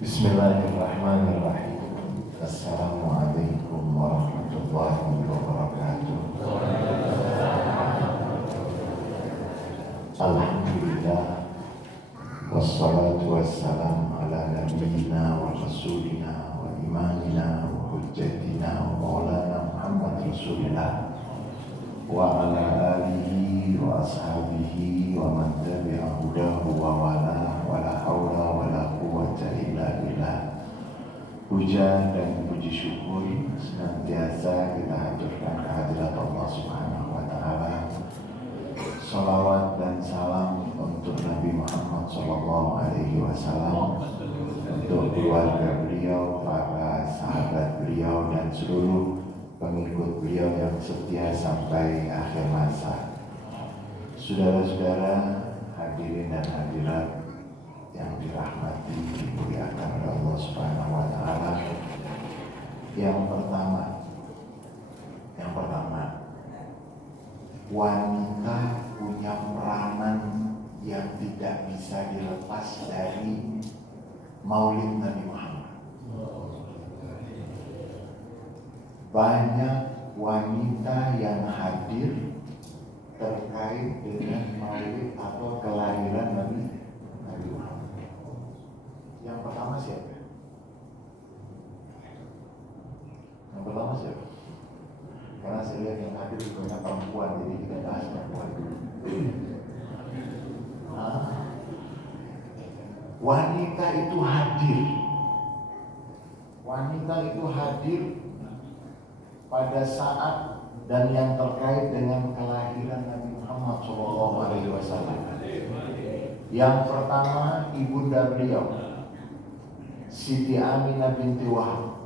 Bismillahirrahmanirrahim. Assalamualaikum warahmatullahi wabarakatuh. Alhamdulillah, wassalatu wassalamu ala nabiyyina wa rasulina wa imamina wa hujjatina wa maulana Muhammad Rasulullah wa ala alihi wa ashabihi wa man tabi'a hudahu wa wala wa la hawla wa la quwwata illa billah. Puja dan puji syukur senantiasa kita haturkan kehadirat Allah Subhanahu wa taala. Salawat dan salam untuk Nabi Muhammad sallallahu alaihi wasallam, untuk keluarga beliau, para sahabat beliau dan seluruh pengikut beliau yang setia sampai akhir masa. Saudara-saudara, hadirin dan hadirat yang dirahmati, dimuliakan oleh Allah Subhanahu wa taala. Yang pertama, wanita punya peranan yang tidak bisa dilepas dari Maulid Nabi Muhammad. Banyak wanita yang hadir terkait dengan Maulid atau kelahiran Nabi Muhammad. Yang pertama siapa? Karena saya lihat yang hadir banyak perempuan, jadi kita bahas perempuan dulu. Wanita itu hadir pada saat dan yang terkait dengan kelahiran Nabi Muhammad SAW. Yang pertama, ibunda beliau, Siti Aminah binti Wahab.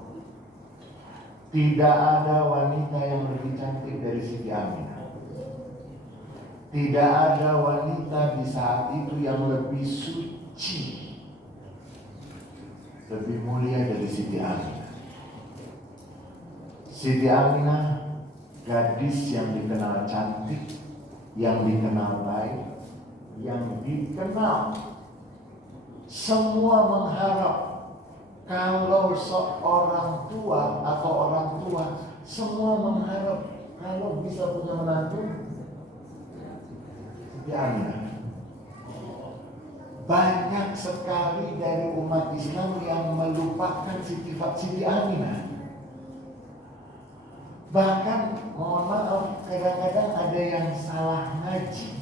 Tidak ada wanita yang lebih cantik dari Siti Aminah. Tidak ada wanita di saat itu yang lebih suci, lebih mulia dari Siti Aminah. Siti Aminah, gadis yang dikenal cantik, yang dikenal baik, yang dikenal semua mengharap kalau seorang tua atau orang tua semua mengharap kalau bisa punya menantu Siti Aminah. Banyak sekali dari umat Islam yang melupakan sifat Siti Aminah. Bahkan, mohon maaf, kadang-kadang ada yang salah ngaji.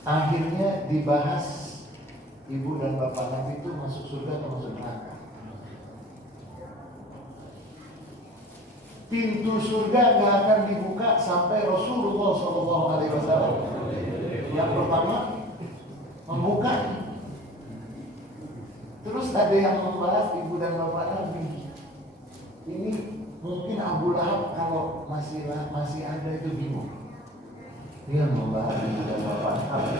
Akhirnya dibahas ibu dan bapak Nabi itu masuk surga atau masuk neraka. Pintu surga gak akan dibuka sampai Rasulullah SAW yang pertama membuka. Terus ada yang membahas ibu dan bapak Nabi. Ini mungkin Abu Lahab kalau masih ada itu bingung. Dia membahas ibu dan bapak Nabi.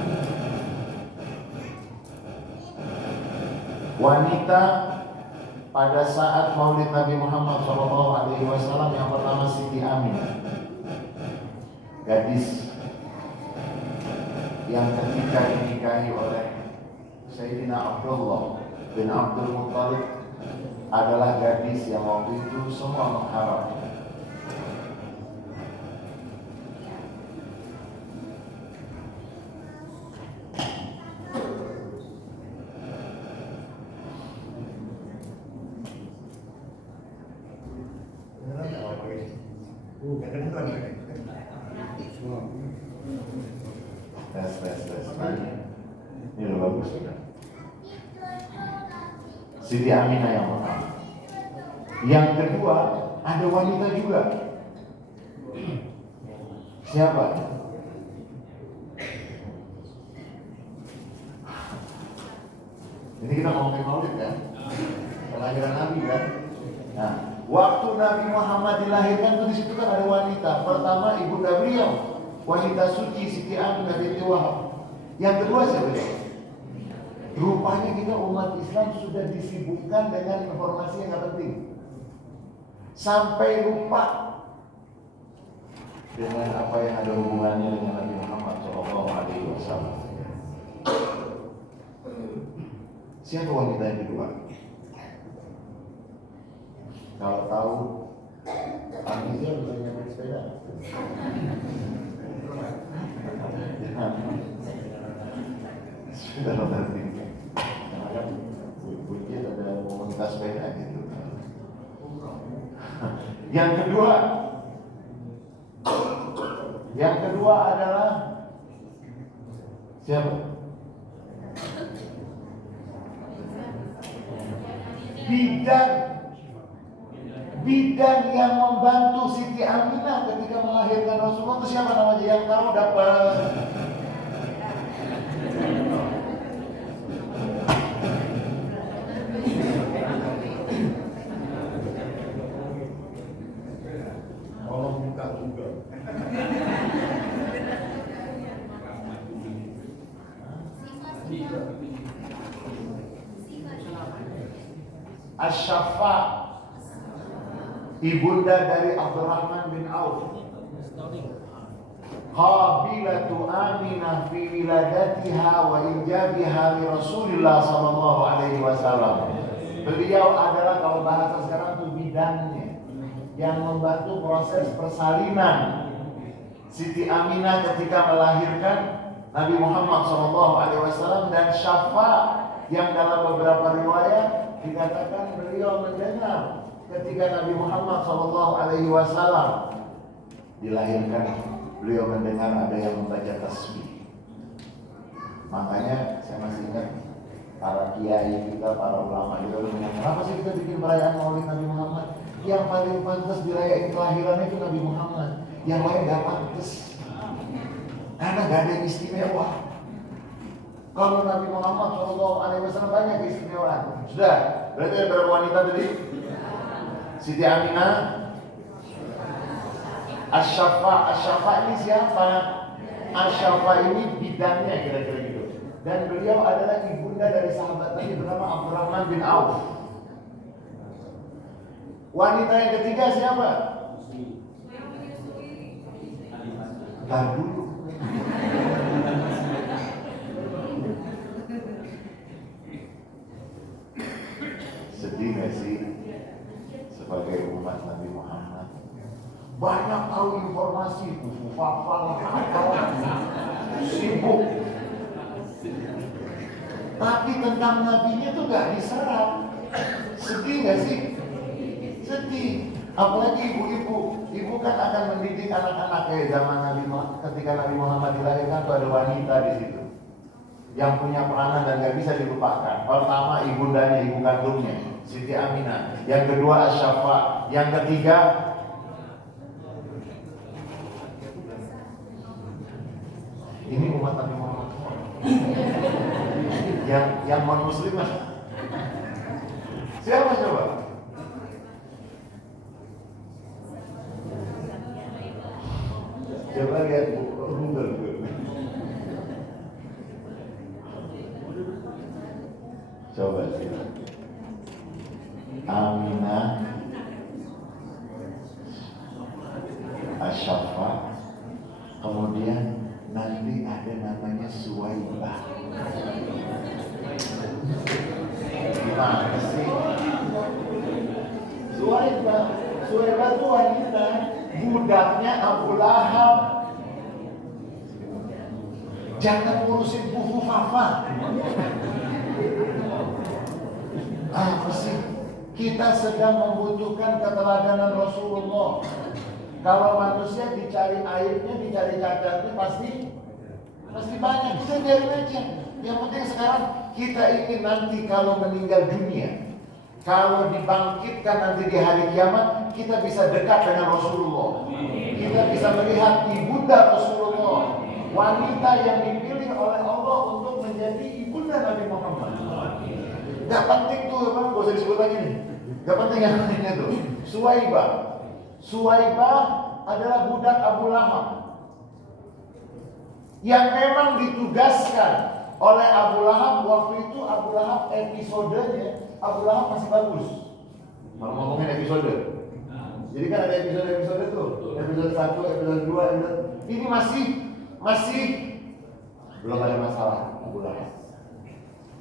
Wanita pada saat Maulid Nabi Muhammad SAW yang pertama Siti Aminah, gadis yang ketika dinikahi oleh Sayyidina Abdullah bin Abdul Muttalib adalah gadis yang waktu itu semua mengharap. Tes. Ini udah bagus kan? Siti Aminah yang pertama. Yang kedua, ada wanita juga. Siapa? Ini kita ngomongin Maulid kan? Kelahiran Nabi kan? Nah, waktu Nabi Muhammad dilahirkan itu di situ kan ada wanita. Pertama ibunda beliau, wanita suci Siti Aminah binti Wahab. Yang kedua siapa? Rupanya kita umat Islam sudah disibukkan dengan informasi yang gak penting, sampai lupa dengan apa yang ada hubungannya dengan Nabi Muhammad SAW. Siapa wanita yang kedua? Kalau tahu, panitia bisa nyampe sepeda. Sepeda roda tiga. Karena kan Bukit ada komunitas sepeda gitu. Yang kedua adalah siapa? Bidan yang membantu Siti Aminah ketika melahirkan Rasulullah itu siapa namanya? Yang tahu dapat. Tolong buka juga. Asy-Syafa, ibunda dari Abdurrahman bin Auf. Qabilatu Aminah fi wiladatiha wa injabiha li Rasulillah sallallahu alaihi wasallam. Beliau adalah, kalau bahasa sekarang itu bidannya, yang membantu proses persalinan Siti Aminah ketika melahirkan Nabi Muhammad sallallahu alaihi wasallam, dan Syafa yang dalam beberapa riwayat dikatakan beliau mendengar ketika Nabi Muhammad sallallahu alaihi wasallam dilahirkan, beliau mendengar ada yang membaca tasbih. Makanya saya masih ingat para kiai kita, para ulama kita bilang, kenapa sih kita bikin perayaan Maulid Nabi Muhammad? Yang paling pantas dirayain kelahirannya itu Nabi Muhammad, yang lain gak pantas karena gak ada yang istimewa. Kalau Nabi Muhammad SAW banyak keistimewaan. Sudah, berarti ada berapa wanita tadi? Siti Aminah, Asy-Syafa ini siapa? Asy-Syafa ini bidannya kira-kira gitu. Dan beliau adalah ibunda dari sahabat Nabi bernama Abdurrahman bin Auf. Wanita yang ketiga siapa? Ntar dulu. Sedih gak sih sebagai umat Nabi Muhammad? Banyak tahu informasi, hafal, sibuk. Tapi tentang nabinya tuh gak diserap. Sedih gak sih? Sedih. Apalagi ibu-ibu. Ibu kan akan mendidik anak-anak kayak zaman Nabi Muhammad. Ketika Nabi Muhammad dilahirkan tuh ada wanita di situ yang punya peranan dan gak bisa dilupakan. Pertama ibundanya, ibu kandungnya, Siti Aminah. Yang kedua Asy-Syafa. Yang ketiga ini umat Nabi Muhammad. yang non muslim siapa coba? Coba lihat Google. Coba sih. Aminah, Asy-Syafa, kemudian nanti ada namanya Suwaibah. Gimana sih? Suwaibah itu wanita, budaknya Abu Lahab. Jangan ngurusin buku Fafa. Apa sih? Kita sedang membutuhkan keteladanan Rasulullah. Kalau manusia dicari aibnya, dicari cacatnya, pasti banyak. Kita biarin aja. Yang penting sekarang kita ingin nanti kalau meninggal dunia, kalau dibangkitkan nanti di hari kiamat, kita bisa dekat dengan Rasulullah. Kita bisa melihat ibunda Rasulullah, wanita yang dipilih oleh Allah untuk menjadi ibunda Nabi Muhammad. Gak penting tuh, gak usah disebut lagi nih. Gak penting yang pentingnya tuh. Suwaibah adalah budak Abu Lahab yang memang ditugaskan oleh Abu Lahab. Waktu itu Abu Lahab episodenya, Abu Lahab masih bagus. Kalau ngomongin episode, jadi kan ada episode tuh, episode 1, episode 2, ini masih belum ada masalah Abu Lahab.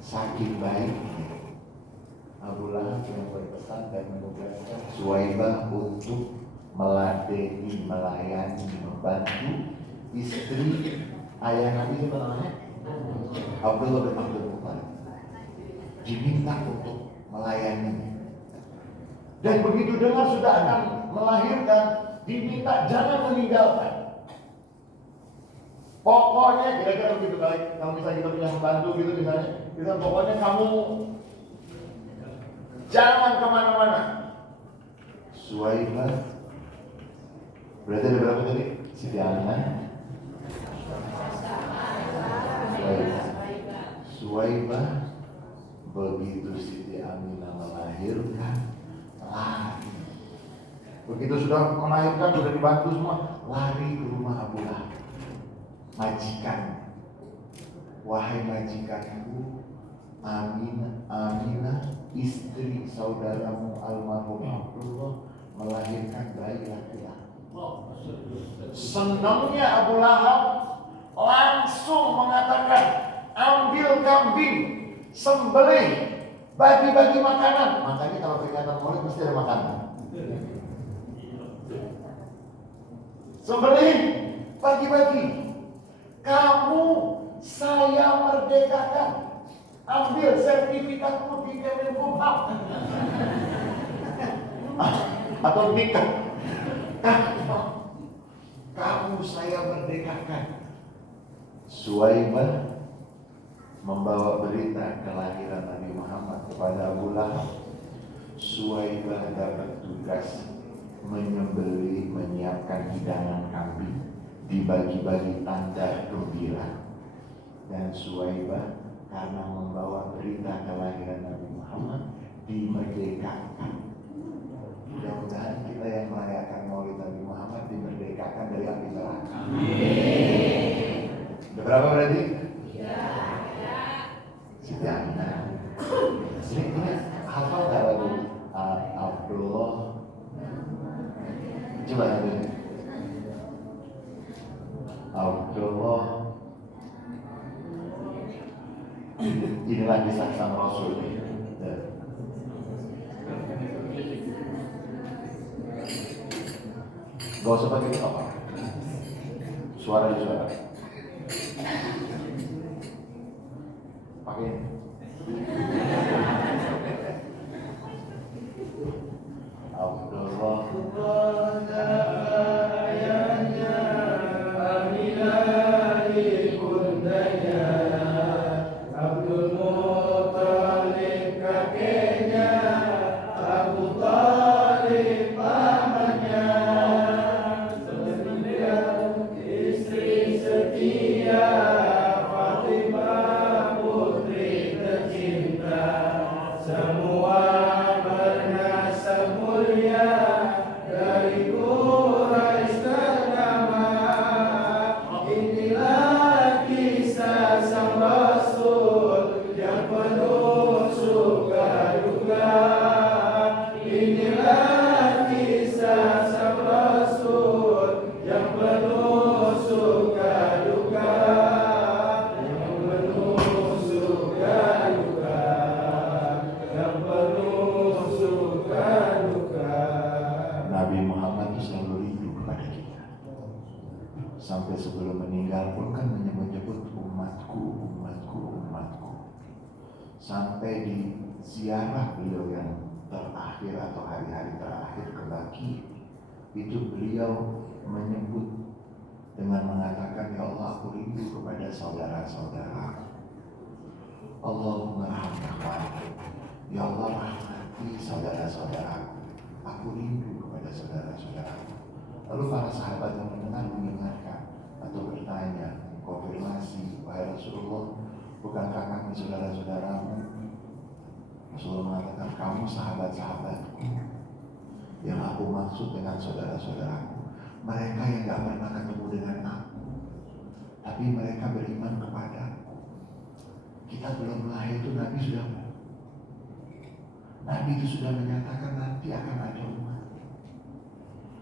Saking baiknya Suwaibah untuk meladeni, melayani, membantu istri ayah Nabi siapa namanya? Abdullah bin Abdul Muttalib. Diminta untuk melayani. Dan begitu dengar sudah akan melahirkan, diminta jangan meninggalkan. Pokoknya kira-kira begitu kali. Kalau misalnya kita punya pembantu gitu misalnya, kita pokoknya kamu jangan kemana-mana. Suwaibah berarti ada berapa tadi? Siti Aminah. Suwaibah begitu Siti Aminah melahirkan, lari. Begitu sudah melahirkan, sudah dibantu semua, lari ke rumah Abu Lahab. Majikan, wahai majikanku, Aminah istri saudaramu almarhum Abdullah melahirkan bayi laki-laki. Senangnya Abu Lahab langsung mengatakan, ambil kambing, sembelih, bagi-bagi makanan. Makanya kalau peringatan Maulid mesti ada makanan. Sembelih, bagi-bagi. Kamu saya merdekakan. Ambil sertifikatmu di Kemenkumham. Atau nikah. Kamu saya merdekakan. Suwaibah membawa berita kelahiran Nabi Muhammad kepada Abu Lahab. Suwaibah dapat tugas menyembelih, menyiapkan hidangan kambing, dibagi-bagi tanda gembira. Dan Suwaibah karena membawa berita kelahiran Nabi Muhammad dimerdekakan. Mudah-mudahan kita yang merayakan Maulid Nabi Muhammad dimerdekakan dari api neraka. Udah berapa berarti? Siti Aminah. Ini hafal gak lagu Abdullah? Coba nanti. Abdullah. Inilah kisah sang Rasul. Gak usah pakai itu apa? Suara. Pakai. Abdullah. Sampai sebelum meninggal pun kan menyebut-nyebut umatku. Sampai di ziarah beliau yang terakhir atau hari-hari terakhir ke Baqi, itu beliau menyebut dengan mengatakan, ya Allah, aku rindu kepada saudara-saudara. Allahumma rahmatkan, ya Allah rahmati saudara-saudaraku. Aku rindu kepada saudara-saudaraku. Lalu para sahabat yang mendengar mengingatkan atau bertanya, konfirmasi, wahai Rasulullah, bukankah kami saudara-saudaramu? Rasulullah mengatakan, kamu sahabat-sahabatku. Yang aku maksud dengan saudara-saudaraku, mereka yang gak pernah ketemu dengan aku, tapi mereka beriman kepadaku. Kita belum lahir itu Nabi itu sudah menyatakan nanti akan ada umat.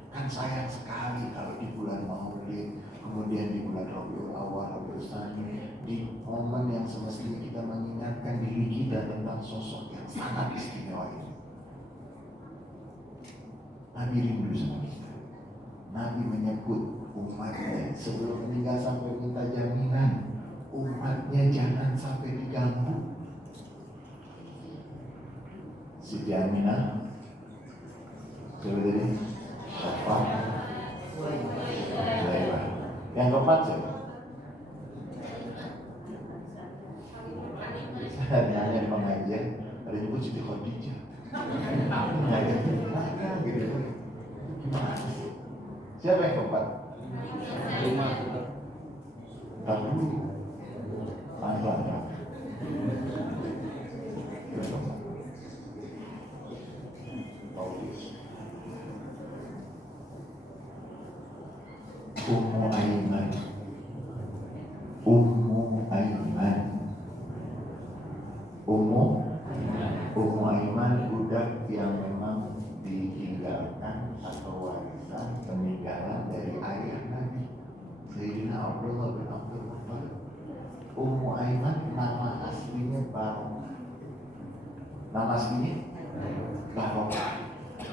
Kan sayang sekali kalau di bulan Maulid, kemudian di bulan Rabiul Awal, Rabiul Tsani, di momen yang semestinya kita mengingatkan diri kita tentang sosok yang sangat istimewa ini. Nabi rindu sama kita. Nabi menyebut umatnya sebelum meninggal sampai minta jaminan, umatnya jangan sampai diganggu. Siti Aminah, siapa tadi? Syafa, Zulaikha. Yang keempat siapa? Saya nanya di pengajian, ada juga Siti Khadijah. Gitu. Gimana sih? Siapa yang keempat? Tak dulu. Pelan-pelan. Ummu Aiman. Ummu Aiman. Ummu Aiman budak yang memang ditinggalkan atau warisan peninggalan dari ayah Nabi Sayyidina Abdullah bin Abdul Muttalib. Ummu Aiman nama aslinya Barokah. Nama aslinya Barokah.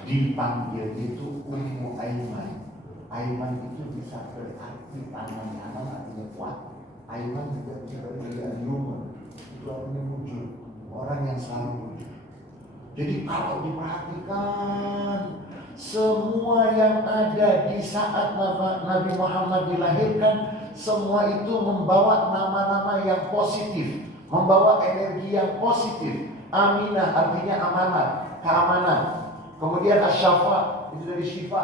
Dipanggil itu Ummu Aiman. Aiman itu bisa berarti tangan kanan, artinya kuat. Aiman juga bisa berarti human. Itu artinya wujud, orang yang selalu wujud. Jadi kalau diperhatikan, semua yang ada di saat Nabi Muhammad dilahirkan, semua itu membawa nama-nama yang positif, membawa energi yang positif. Aminah artinya amanat, keamanan. Kemudian Asyafa itu dari syifa,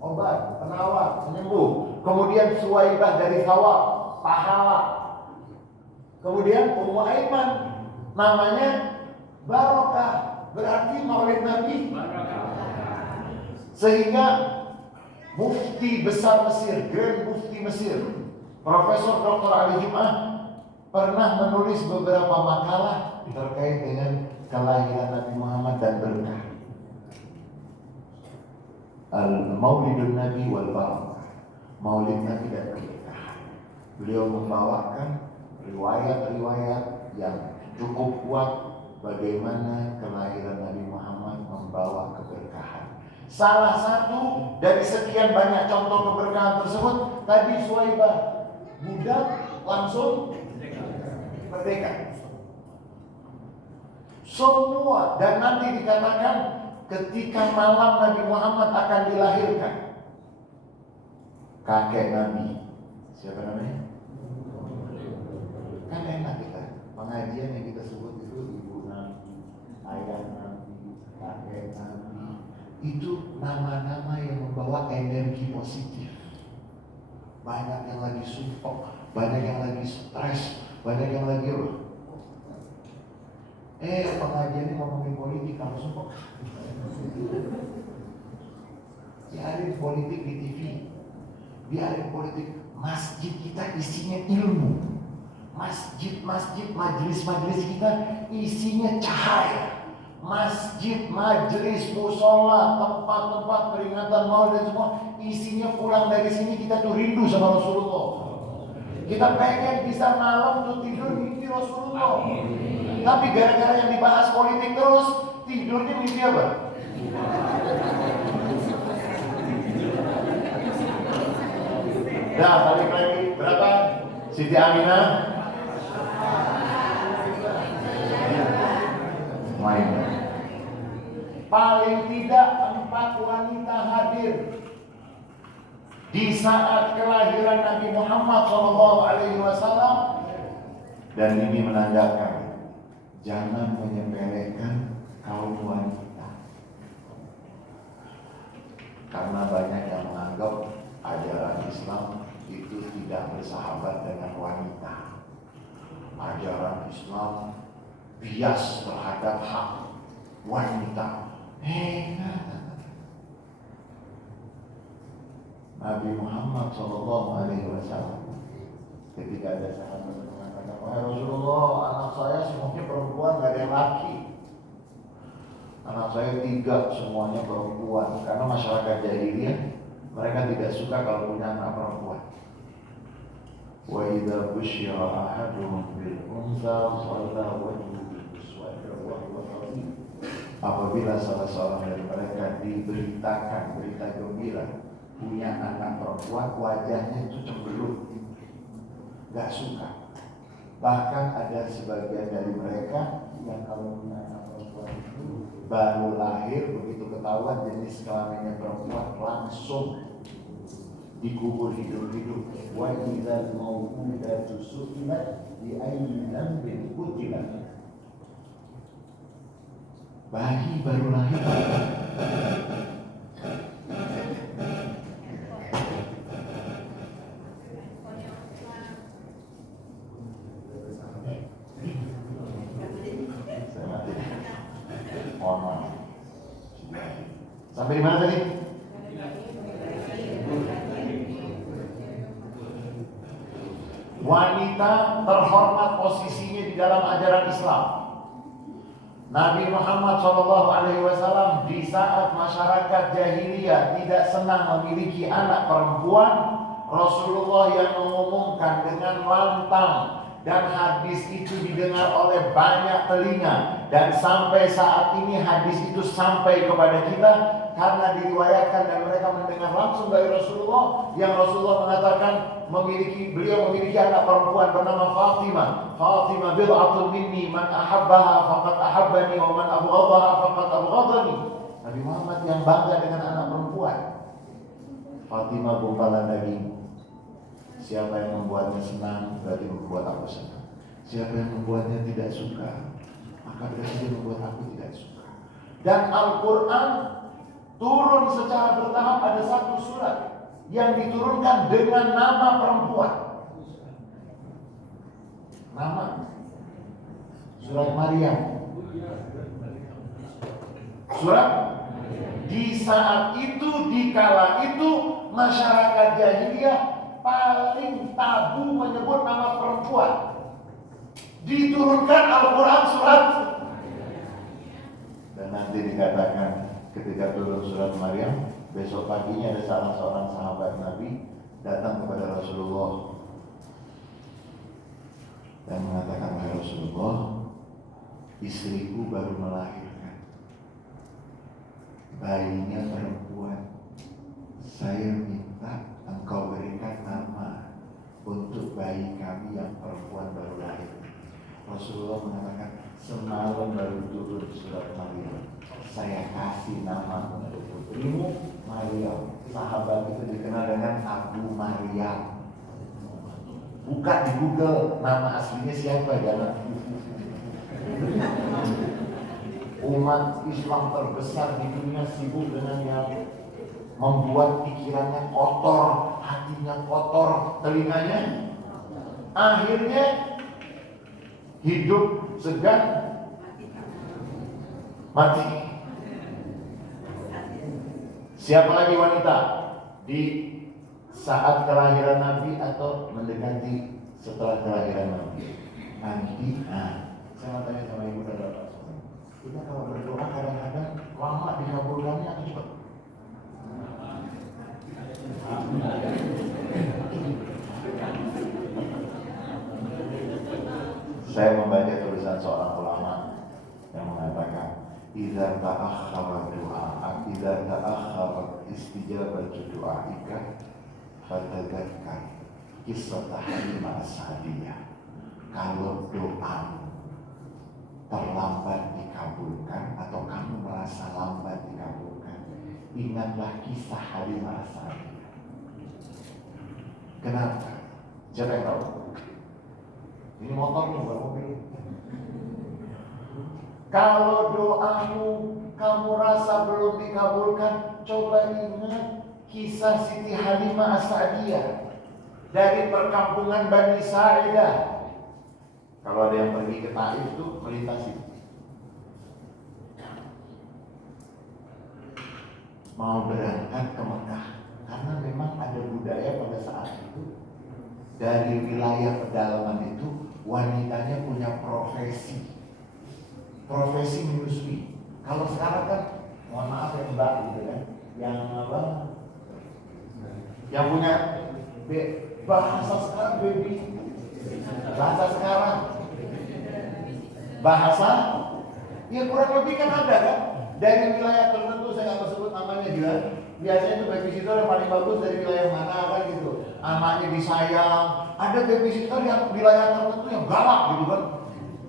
obat, penawar, penyembuh. Kemudian Suwaibah dari thawab, pahala. Kemudian Ummu Aiman namanya Barokah, berarti maulid Nabi. Sehingga Mufti besar Mesir, Grand Mufti Mesir, Profesor Dr. Ali Jum'ah pernah menulis beberapa makalah terkait dengan kelahiran Nabi Muhammad dan berkah. Al-Maulidun Nabi wal Barakah, Maulid Nabi dan keberkahan. Beliau membawakan riwayat-riwayat yang cukup kuat bagaimana kelahiran Nabi Muhammad membawa keberkahan. Salah satu dari sekian banyak contoh keberkahan tersebut tadi Suwaibah, budak langsung merdeka. Semua, dan nanti dikatakan ketika malam Nabi Muhammad akan dilahirkan, kakek Nabi, siapa namanya? Kan enak kita, pengajian yang kita sebut itu ibu Nabi, ayah Nabi, kakek Nabi. Itu nama-nama yang membawa energi positif. Banyak yang lagi sumpah, banyak yang lagi stres, banyak yang lagi pengajian ini ngomongin politik, kamu sumpah. Biarin politik di TV, biarin politik. Masjid kita isinya ilmu. Masjid, majelis kita isinya cahaya. Masjid, majelis, musola, tempat-tempat peringatan maulid dan semua isinya, pulang dari sini kita tuh rindu sama Rasulullah. Kita pengen bisa malam tuh tidur mimpi Rasulullah. Tapi gara-gara yang dibahas politik terus, tidurnya mimpi apa? Nah, balik lagi berapa? Siti Aminah main. Paling tidak 4 wanita hadir di saat kelahiran Nabi Muhammad SAW, dan ini menandakan jangan menyepelekan kaum wanita, karena banyak yang menganggap ajaran Islam itu tidak bersahabat dengan wanita. Ajaran Islam bias terhadap hak wanita. Nabi Muhammad SAW ketika ada sahabat mengatakan, "Wahai Rasulullah, anak saya semuanya perempuan, gak ada yang laki. Anak saya 3 semuanya perempuan." Karena masyarakat jahiliyah mereka tidak suka kalau punya anak perempuan. Wa idza busyira ahaduhum bil unsa dhalla wajhuhu muswaddan wa huwa kadhib. apabila salah seorang dari mereka diberitakan berita gembira punya anak perempuan, wajahnya itu cemberut, gak suka. Bahkan ada sebagian dari mereka yang kalau punya anak perempuan itu baru lahir, begitu ketahuan jenis kelaminnya perempuan langsung dikubur hidup-hidup. Wa idzal mau'udatu su'ilat bi ayyi dhanbin qutilat. Bayi baru lahir. Sampai di mana tadi? Wanita terhormat posisinya di dalam ajaran Islam. Nabi Muhammad SAW di saat masyarakat jahiliyah tidak senang memiliki anak perempuan, Rasulullah yang mengumumkan dengan lantang, dan hadis itu didengar oleh banyak telinga, dan sampai saat ini hadis itu sampai kepada kita karena diriwayatkan dan mereka mendengar langsung dari Rasulullah, yang Rasulullah mengatakan beliau memiliki anak perempuan bernama Fatimah. Fatimah bid'atun minni, man ahabbaha faqad ahabbani wa man abghadaha faqad abghadani. Nabi Muhammad yang bangga dengan anak perempuan. Fatimah gumpalan daging. Siapa yang membuatnya senang berarti membuat aku senang. Siapa yang membuatnya tidak suka, maka berarti dia membuat aku tidak suka. Dan Al-Quran turun secara bertahap. Ada satu surat yang diturunkan dengan nama perempuan. Nama surat Maryam. Surat di saat itu, di kala itu masyarakat jahiliyah paling tabu menyebut nama perempuan. Diturunkan Al-Quran surat, dan nanti dikatakan ketika turun surat Maryam, besok paginya ada salah seorang sahabat Nabi datang kepada Rasulullah dan mengatakan, wahai Rasulullah, istriku baru melahirkan, bayinya perempuan, saya minta engkau berikan nama untuk bayi kami yang perempuan baru lahir. Rasulullah mengatakan, semalam baru turun surat Maryam, saya kasih nama untuk putrimu Maryam. Sahabat itu dikenal dengan Abu Maryam. Buka di Google nama aslinya siapa, jangan. Umat Islam terbesar di dunia sibuk dengan yang membuat pikirannya kotor, hatinya kotor, telinganya. Akhirnya hidup segan, mati. Siapa lagi wanita di saat kelahiran Nabi atau mendekati setelah kelahiran Nabi? Nanti, saya mau tanya sama ibu dan bapak. Kita kalau berdoa kadang-kadang lama dikabulkannya atau cepat? Saya membaca tulisan seorang ulama yang mengatakan, idza ta'akhkhara du'a, idza ta'akhkhara istijabatu du'aika, fatadzakkar kisah Halimah As-Sa'diyah. Kalau doamu terlambat dikabulkan atau kamu merasa lambat dikabulkan, ingatlah kisah Halimah As-Sa'diyah. Kenapa? Siapa yang tahu? Ini motornya bukan mobil. Kalau doamu kamu rasa belum dikabulkan, coba ingat kisah Siti Halimah As-Sa'diyah dari perkampungan Bani Sa'idah. Kalau ada yang pergi ke Taif itu melintasi, mau berangkat ke Mekah, karena memang ada budaya pada saat itu dari wilayah pedalaman itu wanitanya punya profesi menyusui. Kalau sekarang kan, mohon maaf ya Mbak, gitu kan, yang apa? Yang punya bahasa sekarang baby, bahasa sekarang bahasa Ya kurang lebih kan ada kan. Dari wilayah tertentu, saya nggak mau sebut namanya juga. Biasanya itu babysitter yang paling bagus dari wilayah mana kan gitu. Anaknya disayang. Ada babysitter yang wilayah tertentu yang galak gitu kan.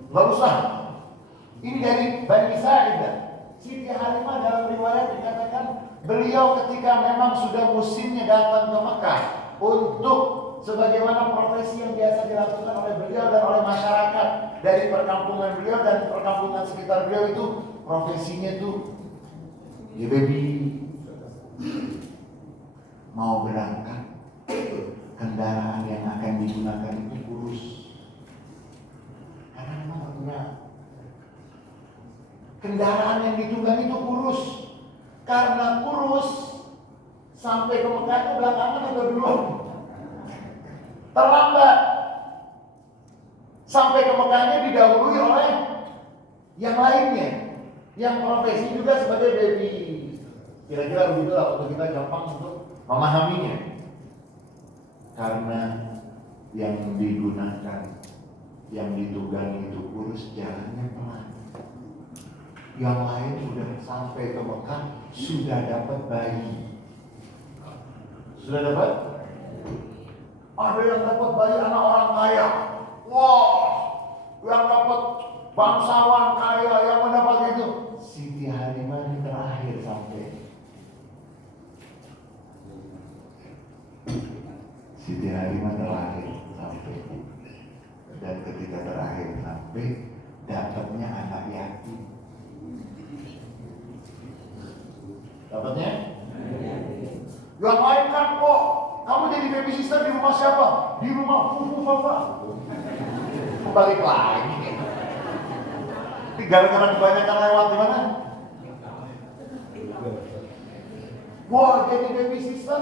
Gak usah. Ini dari Bani Sa'idah. Siti Halimah dalam riwayat dikatakan beliau ketika memang sudah musimnya datang ke Mekah untuk sebagaimana profesi yang biasa dilakukan oleh beliau dan oleh masyarakat dari perkampungan beliau dan perkampungan sekitar beliau, itu profesinya tuh ya baby mau berangkat, kendaraan yang akan digunakan itu kurus karena memang gak punya kendaraan yang ditunggangi itu kurus. Karena kurus sampai ke Mekah itu belakangan atau duluan? Terlambat. Sampai ke Mekahnya didahului oleh yang lainnya, yang profesi juga sebagai baby. Kira-kira begitulah untuk kita gampang untuk memahaminya. Karena yang digunakan, yang ditunggangi itu kurus, jalannya pelan. Yang lain sudah sampai ke Mekah, sudah dapat bayi. Sudah dapat? Ada yang dapat bayi anak orang kaya. Wah, yang dapat bangsawan kaya, yang mendapat itu. Siti Halimah ini terakhir sampai. Siti Halimah terakhir sampai. Dan ketika terakhir sampai, dapatnya anak yatim. Dapatnya? Yang lain kan kok, kamu jadi baby sister di rumah siapa? Di rumah fufu papa. Balik lagi. Ini gara-gara kebanyakan lewat di mana? Wah, jadi baby sister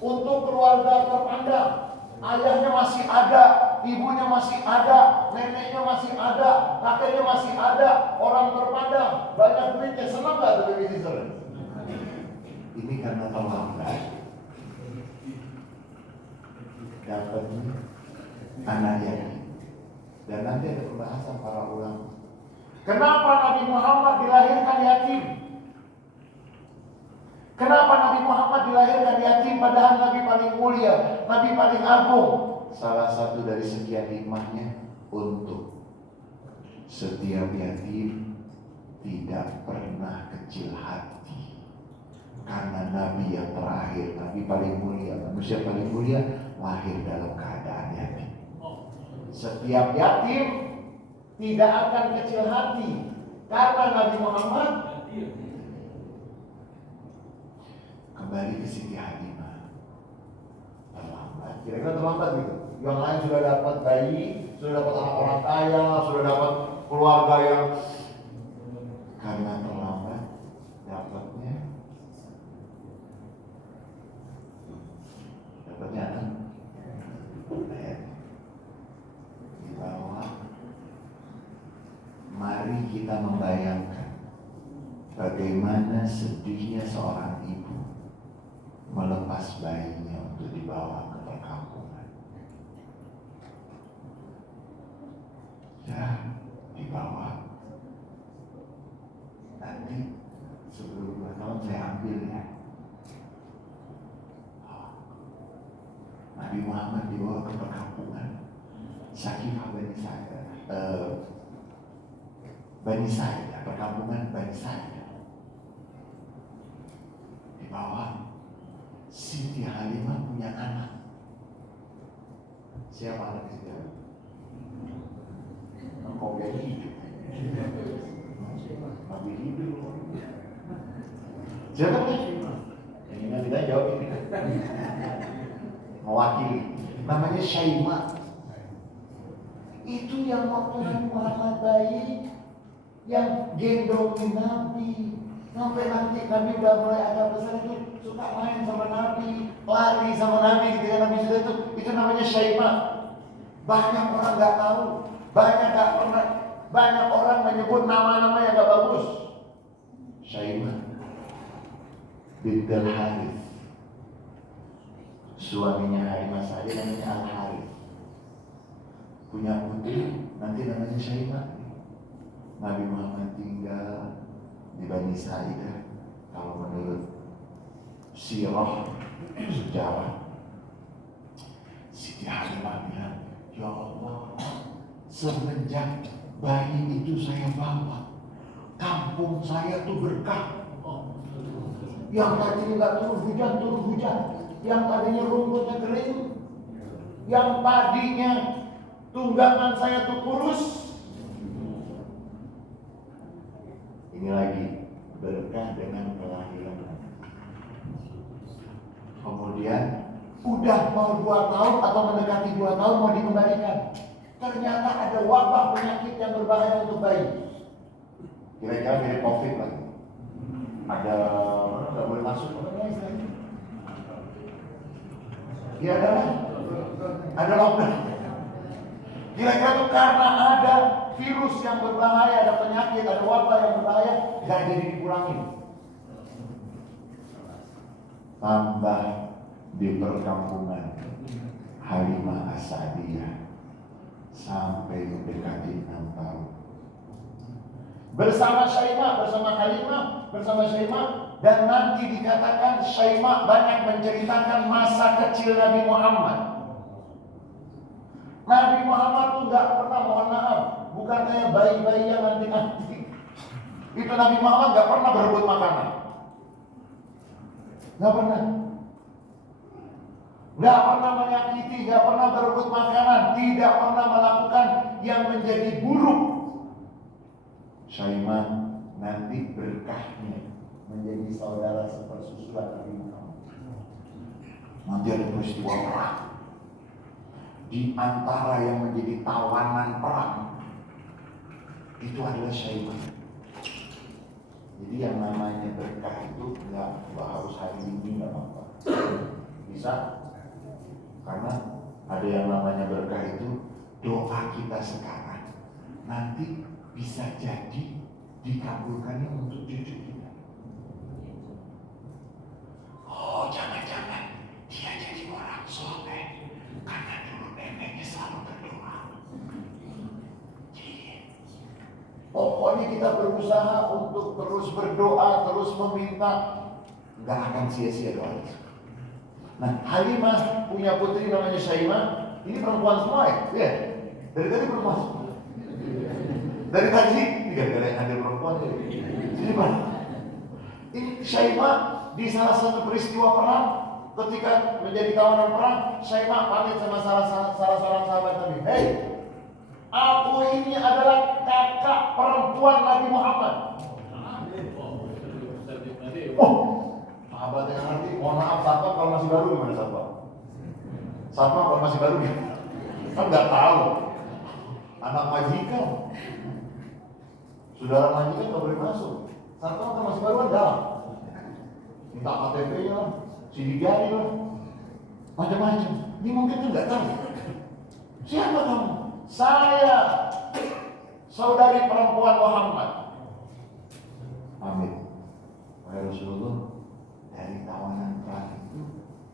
untuk keluarga terpandang. Ayahnya masih ada, ibunya masih ada, neneknya masih ada, kakeknya masih ada, orang terpandang, banyak duitnya. Senang gak tuh baby sister? Ini karena terlambat dapatnya anak yatim. Dan nanti ada pembahasan para ulama. Kenapa Nabi Muhammad dilahirkan yatim? Kenapa Nabi Muhammad dilahirkan yatim padahal Nabi paling mulia, Nabi paling agung? Salah satu dari sekian hikmahnya untuk setiap yatim tidak pernah kecil hati. Karena Nabi yang terakhir, Nabi paling mulia, manusia paling mulia, lahir dalam keadaan yatim. Setiap yatim tidak akan kecil hati karena Nabi Muhammad. Kembali ke Siti Halimah. Terlambat. Kira-kira terlambat gitu. Yang lain sudah dapat bayi, sudah dapat anak orang kaya, sudah dapat keluarga yang, karena terlambat dapatnya di bawah. Mari kita membayangkan bagaimana sedihnya seorang ibu melepas bayinya untuk dibawa ke perkampungan. Ya, dibawa. Nanti sebelum 2 tahun saya ambil ya. Nabi Muhammad dibawa ke perkampungan. Sakifah Bani Sa'idah, perkampungan Bani Sa'idah. Dibawa. Siti Halimah punya anak. Siapa anak Siti Halimah? Engkau yang hidup. Nabi hidup. Siapa nih? Yang ini kita jawab ini. Mewakili. Namanya Syaimah. Itu yang waktu Nabi Muhammad bayi, yang gendongin Nabi. Sampai nanti Nabi udah mulai agak besar itu suka main sama Nabi, lari sama Nabi ketika Nabi sudah itu namanya Syaimah. Banyak orang nggak tahu, banyak orang menyebut nama-nama yang nggak bagus. Syaimah bint Al-Harith, suaminya Halimah Sa'diyah namanya Al-Harith, punya putri nanti namanya Syaimah. Nabi Muhammad tinggal di Bani Sa'idah. Kalau menurut sirah sejarah, Siti Halimah bilang, ya Allah, semenjak bayi itu saya bawa, kampung saya tuh berkah. Yang tadinya nggak turun hujan. Yang tadinya rumputnya kering, yang tadinya tunggangan saya tuh kurus. Ini lagi berkah dengan kelahiran. Kemudian udah mau 2 tahun atau mendekati 2 tahun mau dikembalikan. Ternyata ada wabah penyakit yang berbahaya untuk bayi. Kira-kira mirip COVID lagi. Ada nggak boleh masuk. Ya ada lockdown. Kira-kira itu karena ada virus yang berbahaya, ada penyakit, ada wabah yang berbahaya, nggak jadi dipulangin. Tambah di perkampungan Halimah As-Sa'diyah sampai mendekati 6 tahun. Bersama Halimah, dan nanti dikatakan Syaimah banyak menceritakan masa kecil Nabi Muhammad. Nabi Muhammad tuh nggak pernah, mohon maaf, bukan kayak bayi-bayi yang nanti. Itu Nabi Muhammad nggak pernah berebut makanan, nggak pernah menyakiti, nggak pernah berebut makanan, tidak pernah melakukan yang menjadi buruk. Syaimah nanti berkahnya menjadi saudara sepersusuan Nabi Muhammad. Nanti ada peristiwa perang. Di antara yang menjadi tawanan perang itu adalah Syaimah. Jadi yang namanya berkah itu nggak harus hari ini, nggak apa-apa. Bisa, karena ada yang namanya berkah itu doa kita sekarang nanti bisa jadi dikabulkannya untuk cucu kita. Oh, jangan-jangan dia jadi orang soleh karena dulu neneknya selalu berdoa. Jadi, pokoknya kita berusaha untuk terus berdoa, terus meminta, nggak akan sia-sia doa itu. Nah, Halimah punya putri namanya Syaimah. Ini perempuan semua ya? Dari tadi perempuan. Dari tadi tidak ada yang hadir perempuan. Jadi mana? Ini Syaimah di salah satu peristiwa perang, ketika menjadi tawanan perang, Syaimah pamit sama salah seorang sahabat Nabi. Hei, aku ini adalah kakak perempuan Nabi Muhammad. Oh, sahabat yang nanti, mohon maaf, satpam kalau masih baru gimana satpam? Satpam kalau masih baru gimana? Kan nggak tahu. Anak majikan, saudara majikan nggak boleh masuk. Satpam kalau masih baru kan dalam. Minta KTP-nya lah, sidik jari lah, macam-macam. Ini mungkin kan nggak tahu. Siapa kamu? Saya, saudari perempuan Muhammad. Amin. Wahai Rasulullah, dari tawanan perang itu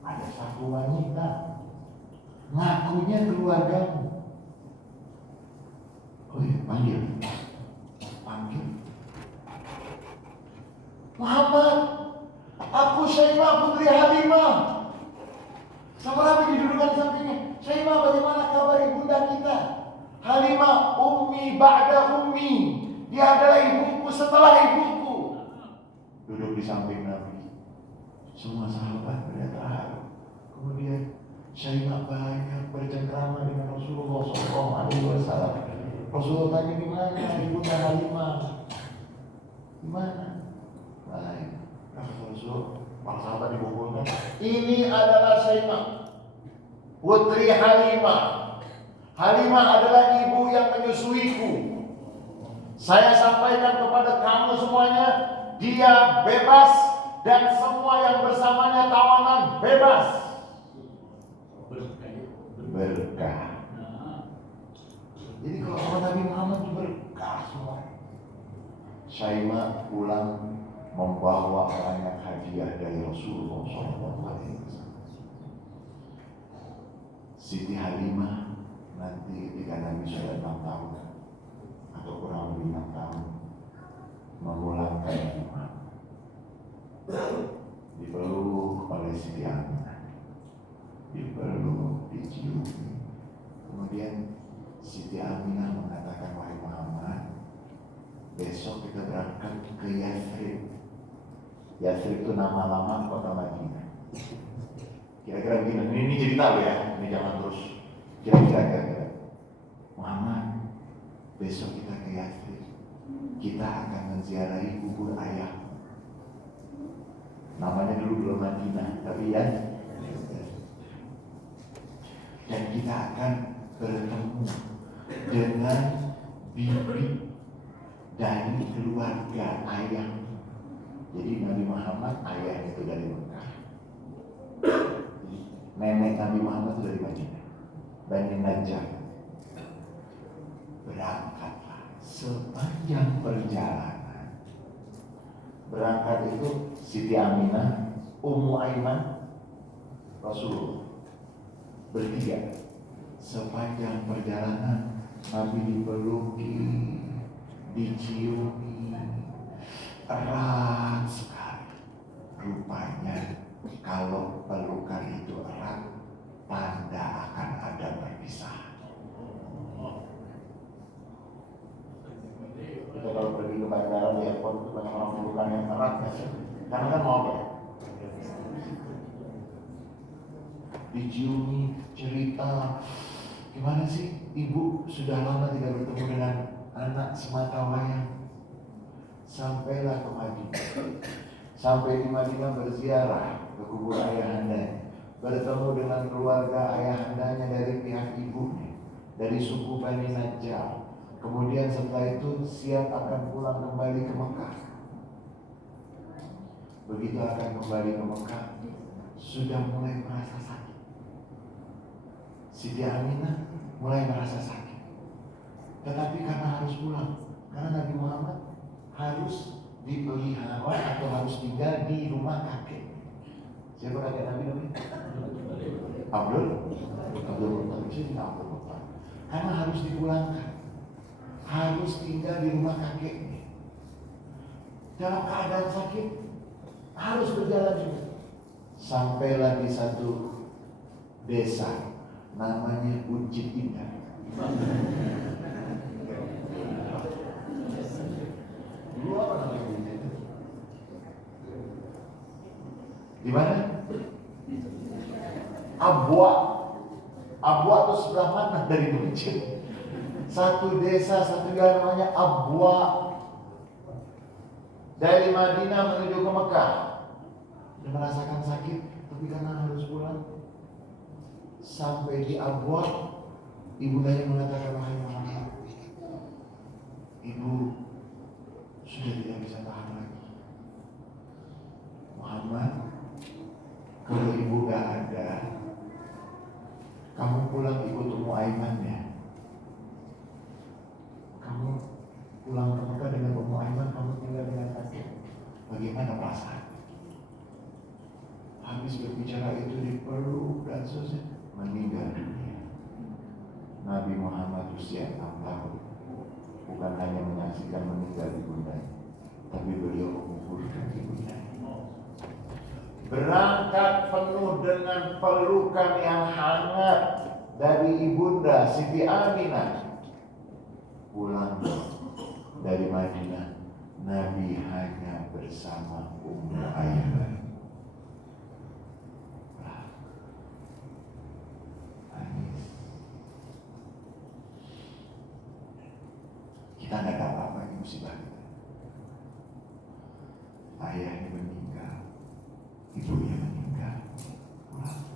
ada satu wanita, ngakunya keluargamu. Oh iya, panggil. Muhammad, aku Syaimah putri Halimah. Sama Nabi didudukan sampingnya. Syaimah, bagaimana kabar ibunda kita? Halimah, ummi ba'da ummi. Dia adalah ibuku setelah ibuku. Duduk di samping Nabi. Semua sahabat pada tahu. Kemudian Syaimah banyak bercengkrama dengan Rasulullah SAW. Rasulullah tanya, di mana ibunda Halimah? Di mana? Baik. Rasul, para sahabat dikumpulkan. Ini adalah Syaimah, putri Halimah. Halimah adalah ibu yang menyusuiku. Saya sampaikan kepada kamu semuanya, dia bebas dan semua yang bersamanya tawanan bebas. Berkah. Jadi kalau Nabi Muhammad itu berkah semua. Syaimah pulang membawa banyak hadiah dari Rasulullah SAW. Siti Halimah nanti ketika Nabi sudah 6 tahun atau kurang lebih 6 tahun memulangkan Nabi Muhammad. Dipeluk oleh Siti Aminah, dipeluk, dicium. Kemudian Siti Aminah mengatakan, wahai Muhammad, besok kita berangkat ke Yathrib. Yathrib itu nama lama kota Madinah. Kira-kira begini, ini cerita lo ya, ini jangan terus kira-kira. Muhammad, besok kita ke Yathrib, kita akan menziarahi kubur ayah. Namanya dulu belum Madinah, tapi ya. Dan kita akan bertemu dengan bibi dari keluarga ayah. Jadi Nabi Muhammad ayahnya itu dari Mekah, nenek Nabi Muhammad itu dari Madinah, Bani Najjar. Berangkatlah. Sepanjang perjalanan berangkat itu Siti Aminah, Ummu Aiman, Rasulullah bertiga. Sepanjang perjalanan Nabi dipeluki, diciumi, erat sekali. Rupanya kalau pelukan itu erat, tanda akan ada perpisahan. Kita kalau pergi ke bandara di airport itu banyak orang pelukan yang erat ya. Karena kan mau apa? Diciumi, cerita, gimana sih ibu sudah lama tidak bertemu dengan anak semata wayang. Sampailah ke Madinah. Sampai di Madinah berziarah ke kubur ayahandanya, bertemu dengan keluarga ayahandanya dari pihak ibunya, dari suku Bani Najjar. Kemudian setelah itu siap akan pulang kembali ke Mekah. Begitu akan kembali ke Mekah, sudah mulai merasa sakit. Siti Aminah mulai merasa sakit. Tetapi karena harus pulang, karena Nabi Muhammad harus dipelihara atau harus tinggal di rumah kakek. Siapa kakek Nabi namanya? Abdul Muttalib. Karena harus dipulangkan, harus tinggal di rumah kakeknya. Dalam keadaan sakit, harus berjalan juga. Sampailah di satu desa, namanya Buncit Indah. Dulu apa namanya Buncit? Di mana? Abwa. Abwa itu sebelah mana dari Buncit? Satu desa, satu daerah namanya Abwa. Dari Madinah menuju ke Mekah. Dia merasakan sakit, tapi karena harus pulang. Sampai di Abwa, ibundanya mengatakan, wahai Muhammad, ibu sudah tidak bisa tahan lagi. Muhammad, kalau ibu gak ada, kamu pulang ikut Ummu Aiman ya. Kamu pulang ke Mekah dengan Ummu Aiman, kamu tinggal dengan kakek. Bagaimana perasaan? Habis berbicara itu dipeluk dan selesai, meninggal dunia. Nabi Muhammad usia 6 tahun, bukan hanya menyaksikan meninggal ibundanya, tapi beliau menguburkan ibundanya. Berangkat penuh dengan pelukan yang hangat dari ibunda Siti Aminah. Pulang dari Madinah, Nabi hanya bersama Ummu Aiman. Nangis. Kita nggak tahu apa ini musibah kita. Ayahnya meninggal, ibunya meninggal.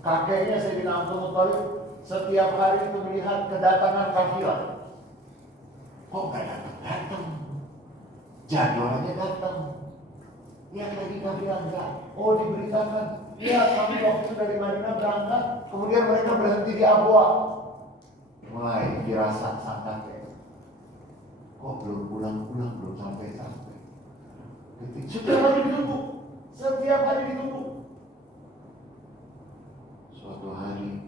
Kakeknya Sayyidina Abdul Muttalib setiap hari itu melihat kedatangan kafilah. Kok gak datang? Jadwalnya datang. Lihat lagi kafilah enggak? Oh, diberitakan. Lihat kami waktu itu dari Madinah berangkat, kemudian mereka berhenti di Abwa. Mulai dirasa sang kakek. Kok belum pulang-pulang, belum sampai-sampai. Setiap hari ditunggu. Setiap hari ditunggu. Suatu hari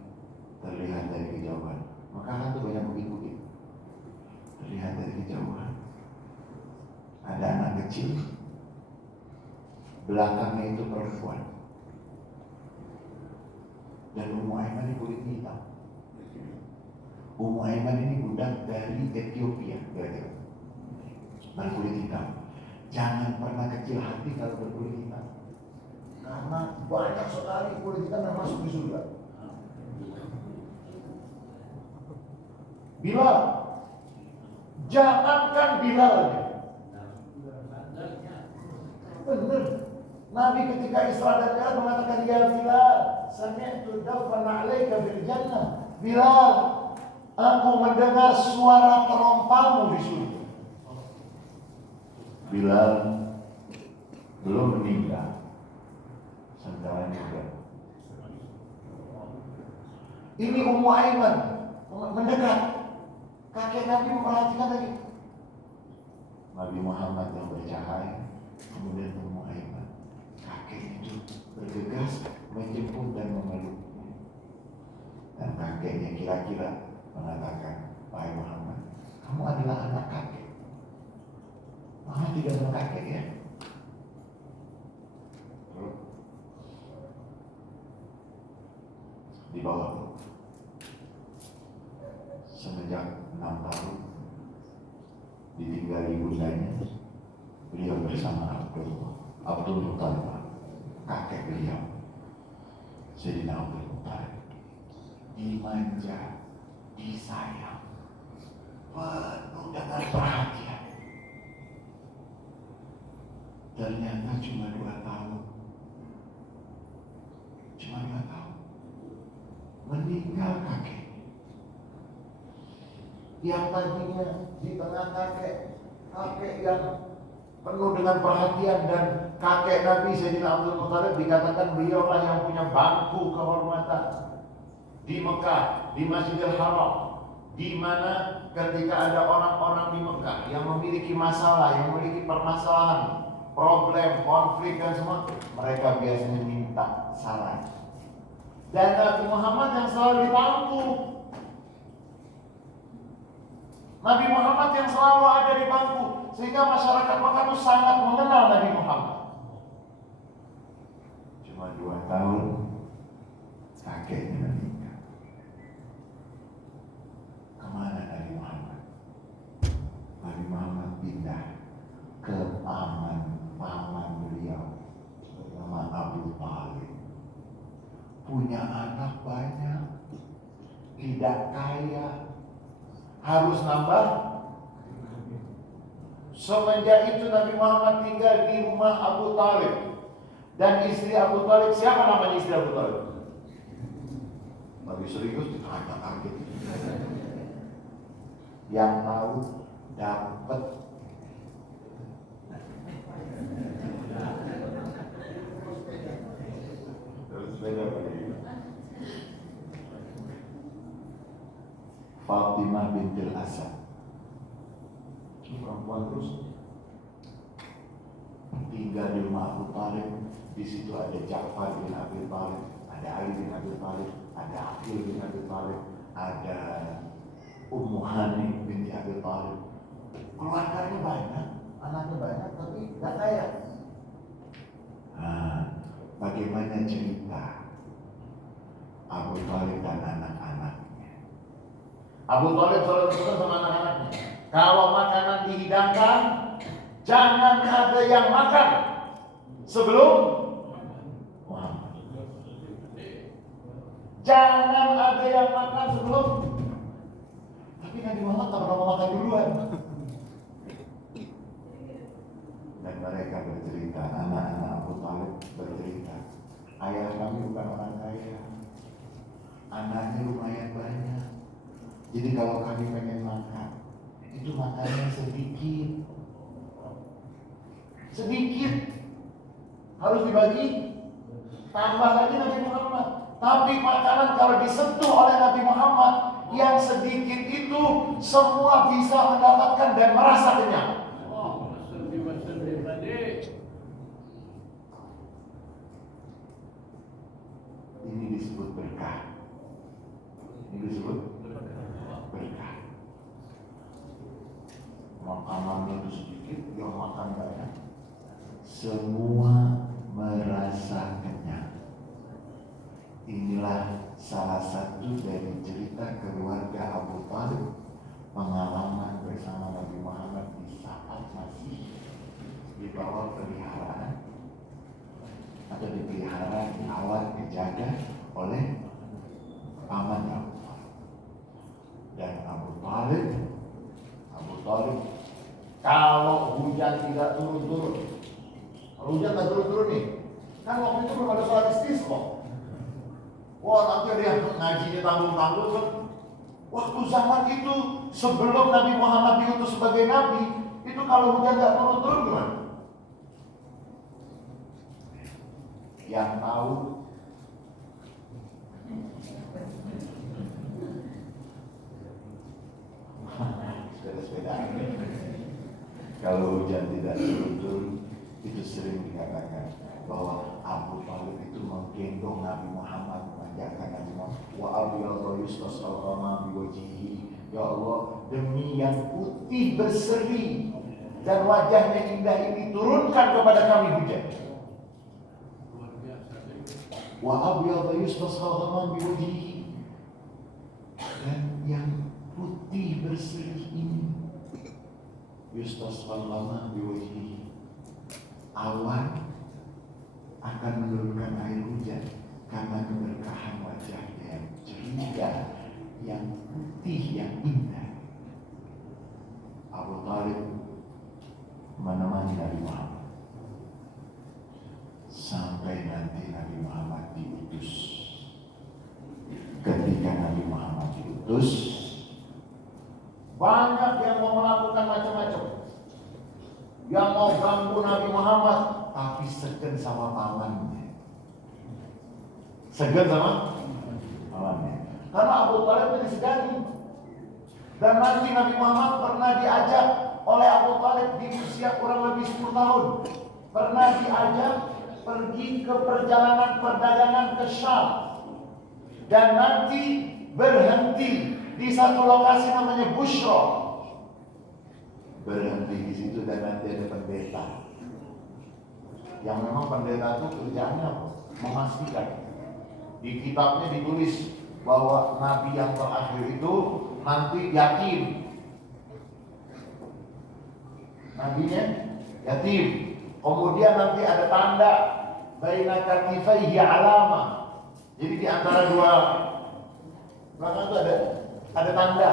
terlihat dari kejauhan. Maka kan tuh banyak bukit-bukit. Terlihat dari kejauhan kecil, belakangnya itu perempuan. Dan Ummu Aiman ini kulit hitam. Ummu Aiman ini budak dari Ethiopia, berkulit hitam. Jangan pernah kecil hati kalau berkulit hitam, karena banyak sekali kulit hitam yang masuk di surga. Bilal, jangankan Bilal, benar. Nabi ketika Isra dan Mi'raj mengatakan, ya Bilal, sami'tu dafana 'alaika bil jannah. Bilal, aku mendengar suara terompamu di surga. Bilal belum meninggal, sementara juga. Ini Ummu Aiman mendekat. Kakek Nabi memperhatikan lagi. Nabi Muhammad yang bercahaya, kemudian Ummu Aiman. Kakek itu bergegas menjemput dan memeluknya. Dan kakeknya kira-kira mengatakan, wahai Muhammad, kamu adalah anak kakek. Mama tidak sama kakek ya. Di bawah semenjak 6 tahun ditinggali bundanya, beliau bersama Abdul Muttalib, kakek beliau, Sayyidina Abdul Muttalib, dimanja, disayang, penuh dengan perhatian. Ternyata cuma 2 tahun, meninggal kakek. Yang tadinya di tengah kakek yang penuh dengan perhatian, dan kakek Nabi Sayyidina Abdul Muttalib dikatakan beliaulah yang punya bangku kehormatan di Mekah, di Masjidil Haram, di mana ketika ada orang-orang di Mekah yang memiliki masalah, yang memiliki permasalahan, problem, konflik dan semua, mereka biasanya minta saran. Dan Nabi Muhammad yang selalu dibangku, Nabi Muhammad yang selalu ada di bangku, sehingga masyarakat Mekah itu sangat mengenal Nabi Muhammad. Cuma 2 tahun kakeknya meninggal. Kemana Nabi Muhammad? Nabi Muhammad pindah ke paman beliau bernama Abu Talib. Punya anak banyak, tidak kaya, harus nambah. Semenjak itu Nabi Muhammad tinggal di rumah Abu Talib. Dan istri Abu Talib, siapa namanya istri Abu Talib? Nabi serius ditanya kaget. Yang tahu dapat. Fatimah bintil Asad. Ini perempuan terus tinggal di rumah Abu Talib. Di situ ada Ja'far bin Abi Talib, ada Ali bin Abi Talib, ada Aqil bin Abi Talib, ada Ummu Hani binti Abi Talib. Keluarganya banyak, anaknya banyak, tapi gak kaya. Bagaimana cerita Abu Talib dan anak-anaknya? Abu Talib selalu berpesan sama anak-anaknya, kalau makanan dihidangkan, jangan ada yang makan sebelum Muhammad. Jangan ada yang makan sebelum. Tapi Nabi Muhammad tak pernah makan duluan. Dan mereka bercerita, anak-anak Abu Talib bercerita, ayah kami bukan orang kaya, anaknya lumayan banyak. Jadi kalau kami pengen makan, itu makannya sedikit, harus dibagi. Tambah lagi Nabi Muhammad. Tapi makanan kalau disentuh oleh Nabi Muhammad, yang sedikit itu semua bisa mendapatkan dan merasa kenyang. Ini disebut berkah. Berkah. Makanannya itu sedikit, yang makan banyak. Semua merasa kenyang. Inilah salah satu dari cerita keluarga Abu Thalib, pengalaman bersama Nabi Muhammad di saat masih di bawah peliharaan atau dipelihara, dirawat, dijaga oleh paman Abu Thalib. Dan Abu Thalib kalau hujan tidak turun-turun, kalau hujan tidak turun-turun nih, kan waktu itu belum ada sholat istisqa. Wah, nanti ada yang ngajinya tanggung-tanggung kan. Waktu zaman itu sebelum Nabi Muhammad diutus sebagai Nabi, itu kalau hujan tidak turun-turun gimana? Yang tahu sepeda-sepeda. Kalau hujan tidak turun-turun, itu sering dikatakan bahwa Abu Thalib itu menggendong Nabi Muhammad, memanjakan Nabi Muhammad. Wa abyadha yustas al-ghamam biwajhihi. Ya Allah, demi yang putih berseri dan wajahnya indah ini, turunkan kepada kami hujan. Wa abyadha yustas al-ghamam biwajhihi. Dan yang putih berseri ini, yustas al-ghamam biwajhihi, awan akan menurunkan air hujan karena keberkahan wajahnya yang ceria, yang putih, yang indah. Abu Thalib menemani Nabi Muhammad sampai nanti Nabi Muhammad diutus. Ketika Nabi Muhammad diutus, banyak yang mau melakukan macam-macam, yang mau ganggu Nabi Muhammad, tapi segen sama pamannya. Segen sama pamannya. Karena Abu Thalib itu disegani. Dan nanti Nabi Muhammad pernah diajak oleh Abu Thalib di usia kurang lebih 10 tahun. Pernah diajak pergi ke perjalanan perdagangan ke Syam. Dan nanti berhenti di satu lokasi namanya Bushra. Berhenti di situ dan nanti ada pendeta. Yang memang pendeta itu kerjaannya apa? Memastikan. Di kitabnya ditulis bahwa Nabi yang terakhir itu nanti yatim. Nabinya yatim. Kemudian nanti ada tanda baina katifaihi alama. Jadi di antara dua belakang itu ada tanda.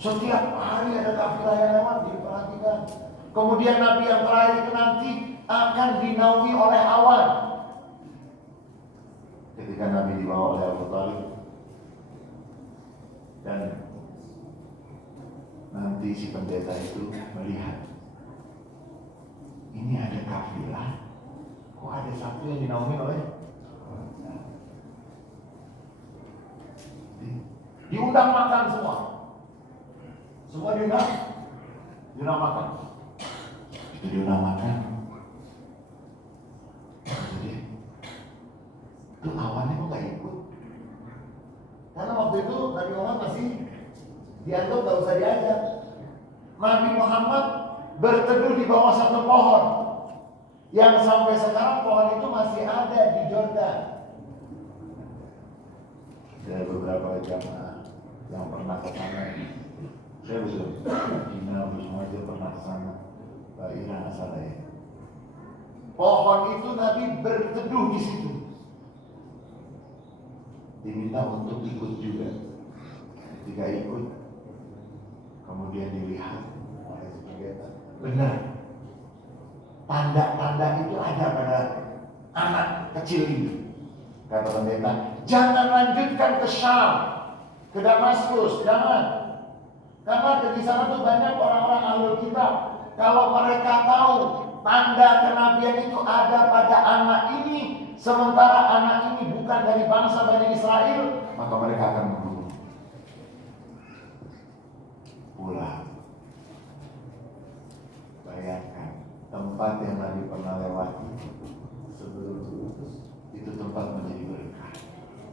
Setiap hari ada kafilah yang lewat, diperhatikan. Kemudian Nabi yang terakhir itu nanti akan dinaungi oleh awan. Ketika Nabi dibawa oleh Abu Thalib, dan nanti si pendeta itu melihat, ini ada kafilah, kok ada satu yang dinaungi oleh diundang makan semua. Semua diundang makan. Itu diundang makan. Jadi itu awannya kok gak ikut? Karena waktu itu Nabi Muhammad masih dianggap gak usah diajak. Nabi Muhammad berteduh di bawah satu pohon yang sampai sekarang pohon itu masih ada di Jordan. Ada beberapa jamaah yang pernah ke sana. Saya belum, Ina semua aja pernah ke sana. Pak Ira asal ya. Pohon itu Nabi berteduh di situ. Diminta untuk ikut juga. Ketika ikut, kemudian dilihat oleh pendeta. Benar, tanda-tanda itu ada pada anak kecil ini. Kata pendeta, jangan lanjutkan ke Syam, ke Damaskus, jangan. Karena di sana tuh banyak orang-orang ahlul kitab. Kalau mereka tahu tanda kenabian itu ada pada anak ini, sementara anak ini bukan dari bangsa Bani Israel, maka mereka akan membunuh. Pulang. Bayangkan tempat yang Nabi pernah lewati sebelum diutus, itu tempat menjadi berkah.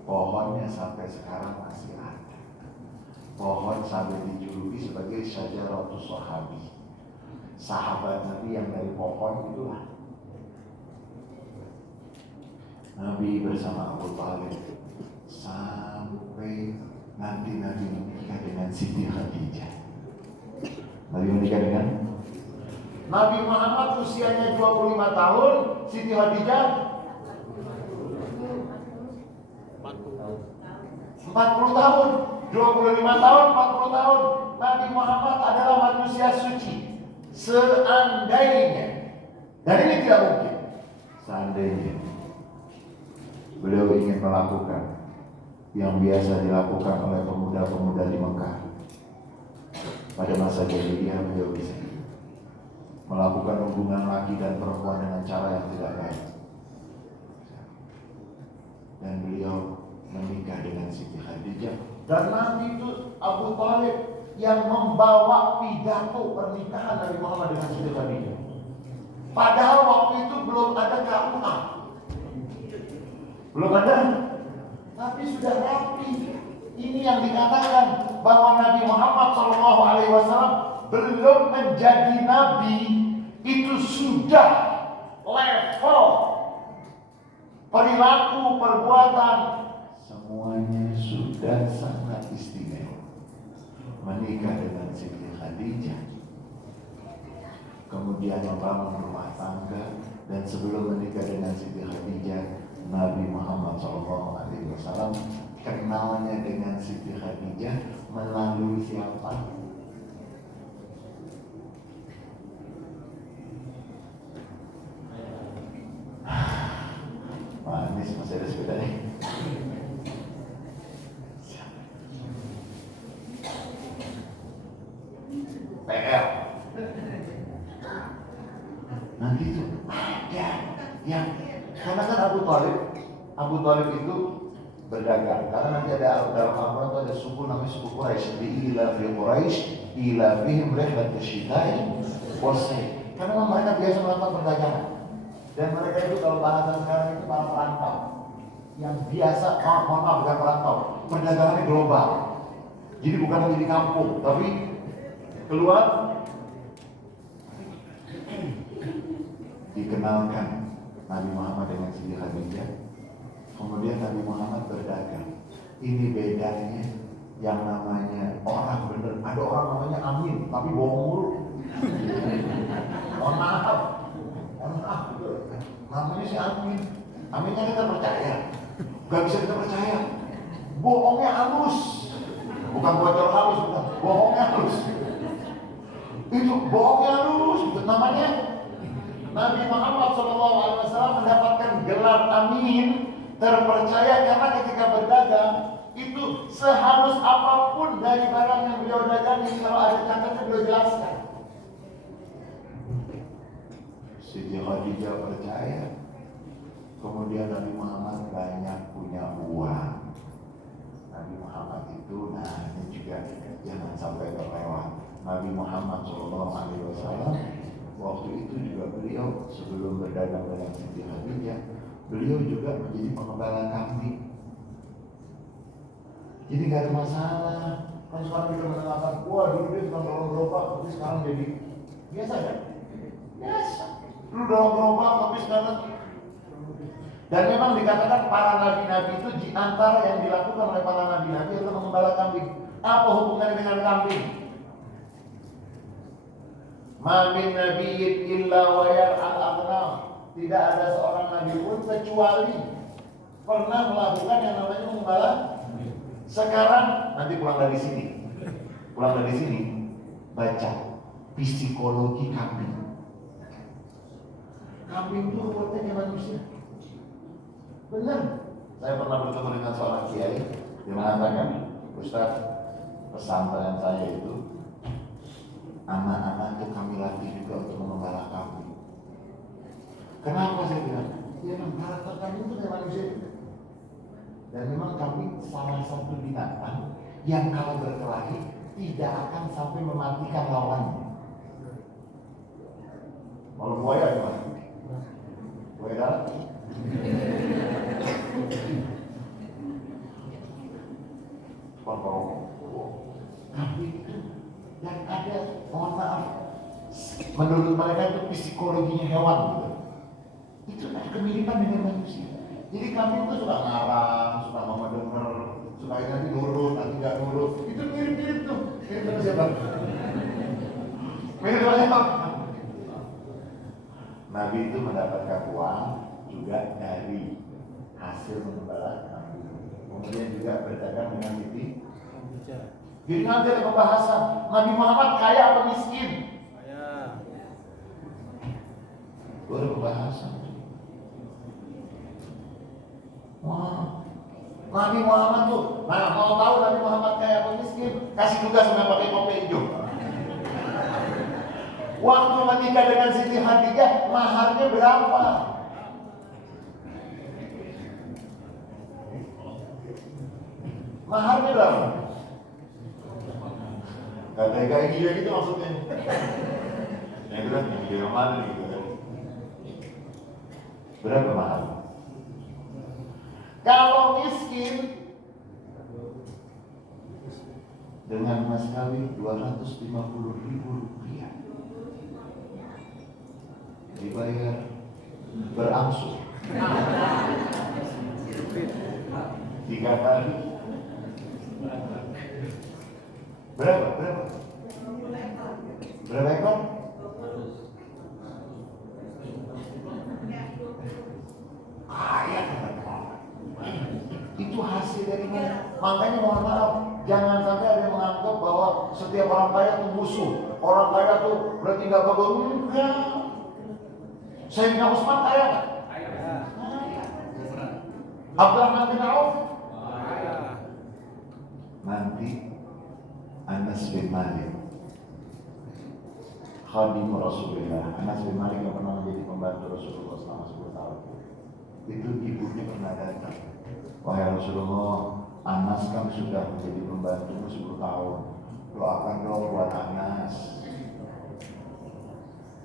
Pohonnya sampai sekarang masih ada. pohon sampai dijuluki sebagai syajaratus sahabi, sahabat Nabi yang dari pohon itulah. Nabi bersama Abu Thalib sampai nanti Nabi menikah dengan Siti Khadijah. Nabi menikah dengan Nabi Muhammad usianya 25 tahun, Siti Khadijah 40 tahun, 25 tahun, 40 tahun. Nabi Muhammad adalah manusia suci. Seandainya, dan ini tidak mungkin, seandainya beliau ingin melakukan yang biasa dilakukan oleh pemuda-pemuda di Mekah pada masa jahiliyah, beliau bisa melakukan hubungan laki dan perempuan dengan cara yang tidak baik. Dan beliau menikah dengan Siti Khadijah. Dan Nabi itu Abu Thalib yang membawa pidato pernikahan Nabi Muhammad dengan Siti Khadijah. Padahal waktu itu belum ada KUA, belum ada, tapi sudah rapi. Ini yang dikatakan bahwa Nabi Muhammad SAW belum menjadi Nabi, itu sudah level perilaku, perbuatan, semuanya sudah sangat istimewa. Menikah dengan Siti Khadijah, kemudian membangun rumah tangga, dan sebelum menikah dengan Siti Khadijah, Nabi Muhammad SAW kenalnya dengan Siti Khadijah melalui siapa? Pak Anies masih ada sepeda nih. PR. Nanti itu ada yang, karena kan Abu Thalib itu berdagang. Karena nanti ada dalam Al-Quran itu ada suku namanya suku Quraisy. Di ilafi Quraisy, ilafihim rihlat syita'i wasai. Karena mereka biasa melakukan perdagangan. Dan mereka itu kalau bahasan sekarang itu para perantau yang biasa, mohon maaf bukan perantau, perdagangannya global. Jadi bukan hanya di kampung, tapi keluar. Dikenalkan Nabi Muhammad dengan Siti Khadijah. Kemudian Nabi Muhammad berdagang. Ini bedanya yang namanya orang bener. Ada orang namanya Amin, tapi bohong mulu. Mohon maaf. Namanya si Amin. Aminnya kita percaya. Gak bisa kita percaya. Bohongnya halus. Bukan bocor halus, bukan. Bohongnya halus. Itu bohongnya halus. Namanya Nabi Muhammad SAW mendapatkan gelar Amin, terpercaya, karena ketika berdagang itu sehalus apapun dari barang yang beliau dagangi, kalau ada catatan beliau jelaskan. Siti Khadijah percaya. Kemudian Nabi Muhammad banyak punya uang. Nabi Muhammad itu, nah ini juga jangan sampai terlewat. Nabi Muhammad SAW waktu itu juga beliau sebelum berdagang dengan Siti Khadijah, beliau juga menjadi pengembala kambing. Jadi gak ada masalah. Kan sekarang kita mendengarkan, wah dulu dia tukang dorong gerobak, tapi sekarang jadi biasa kan? Biasa. Dulu dorong gerobak, tapi sekarang. Dan memang dikatakan para nabi-nabi itu di antara yang dilakukan oleh para nabi-nabi adalah mengembala kambing. Apa hubungannya dengan kambing? Ma min nabiyyin illa wa yar'al aghnam. Tidak ada seorang nabi pun kecuali pernah melakukan yang namanya mengembala. Sekarang nanti pulang dari sini baca psikologi kambing. Kambing itu ruwetnya manusia. Benar. Saya pernah bertemu dengan seorang kiai, dia mengatakan, Ustaz, pesantren saya itu anak-anak itu kami latih juga untuk mengembala kambing. Kenapa saya bilang? Ya memang karakter kambing itu kayak manusia. Dan memang kambing salah satu binatang yang kalau berkelahi tidak akan sampai mematikan lawannya. Kalau buaya gimana? Buaya darat? mereka itu psikologinya hewan gitu. Itu ada kemiripan dengan manusia. Jadi kambing itu suka ngarang, suka mama denger, suka nanti nurut, nanti nggak nurut. Itu mirip-mirip tuh. Mirip sama siapa? Mirip sama siapa? Nabi itu mendapatkan uang juga dari hasil mengembala kambing. Kemudian juga berdagang dengan Siti. Jadi nanti ada pembahasan Nabi Muhammad kaya atau miskin? Kaya. Itu ada pembahasan. Wah, Nabi Muhammad tuh, nah mau tahu Nabi Muhammad kaya atau miskin? Kasih tugas sama pakai kopi hijau. Waktu menikah dengan Siti Khadijah, maharnya berapa? Maharnya berapa? Gak kayak gila gitu maksudnya. Yang itu kan yang mana nih gitu kan. Berapa mahal? Kalau miskin dengan mas kawin 250.000 rupiah dibayar berangsur 3 kali. Berapa ekor? Kaya. Itu hasil dari mana? Makanya mohon maaf, jangan sampai ada yang menganggap bahwa setiap orang kaya itu musuh. Orang kaya itu berarti nggak bagus. Enggak. Sayyidina Utsman kaya nggak? Kaya. Abdurrahman bin Auf? Kaya. Nanti Anas bin Malik, khadim Rasulullah. Anas bin Malik yang pernah menjadi pembantu Rasulullah selama 10 tahun. Itu ibunya pernah datang. Wahai Rasulullah, Anas kan sudah menjadi pembantu 10 tahun. Doakan dong buat Anas.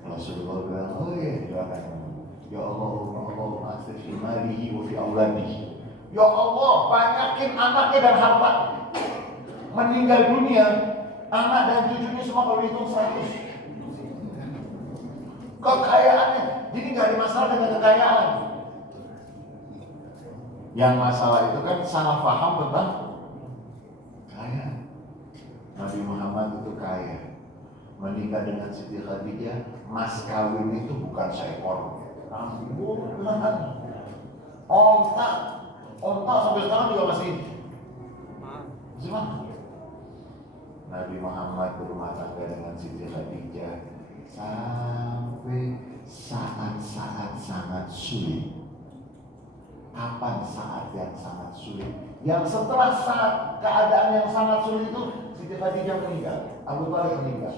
Rasulullah bilang, oh iya, doakan. Ya Allah, asrif fi malihi wa fi auladihi. Ya Allah, banyakin anaknya dan harta. Meninggal dunia, anak dan cucunya semua kalau dihitung 100. Kekayaannya, jadi nggak ada masalah dengan kekayaan. Yang masalah itu kan salah paham tentang kaya. Nabi Muhammad itu kaya. Menikah dengan Siti Khadijah, mas kawin itu bukan seekor rambut, onta sampai sekarang juga masih mahal. Nabi Muhammad berumah tangga dengan Siti Khadijah sampai saat-saat sangat sulit. Kapan saat yang sangat sulit? Yang setelah saat keadaan yang sangat sulit itu Siti Khadijah meninggal, Abu Thalib meninggal.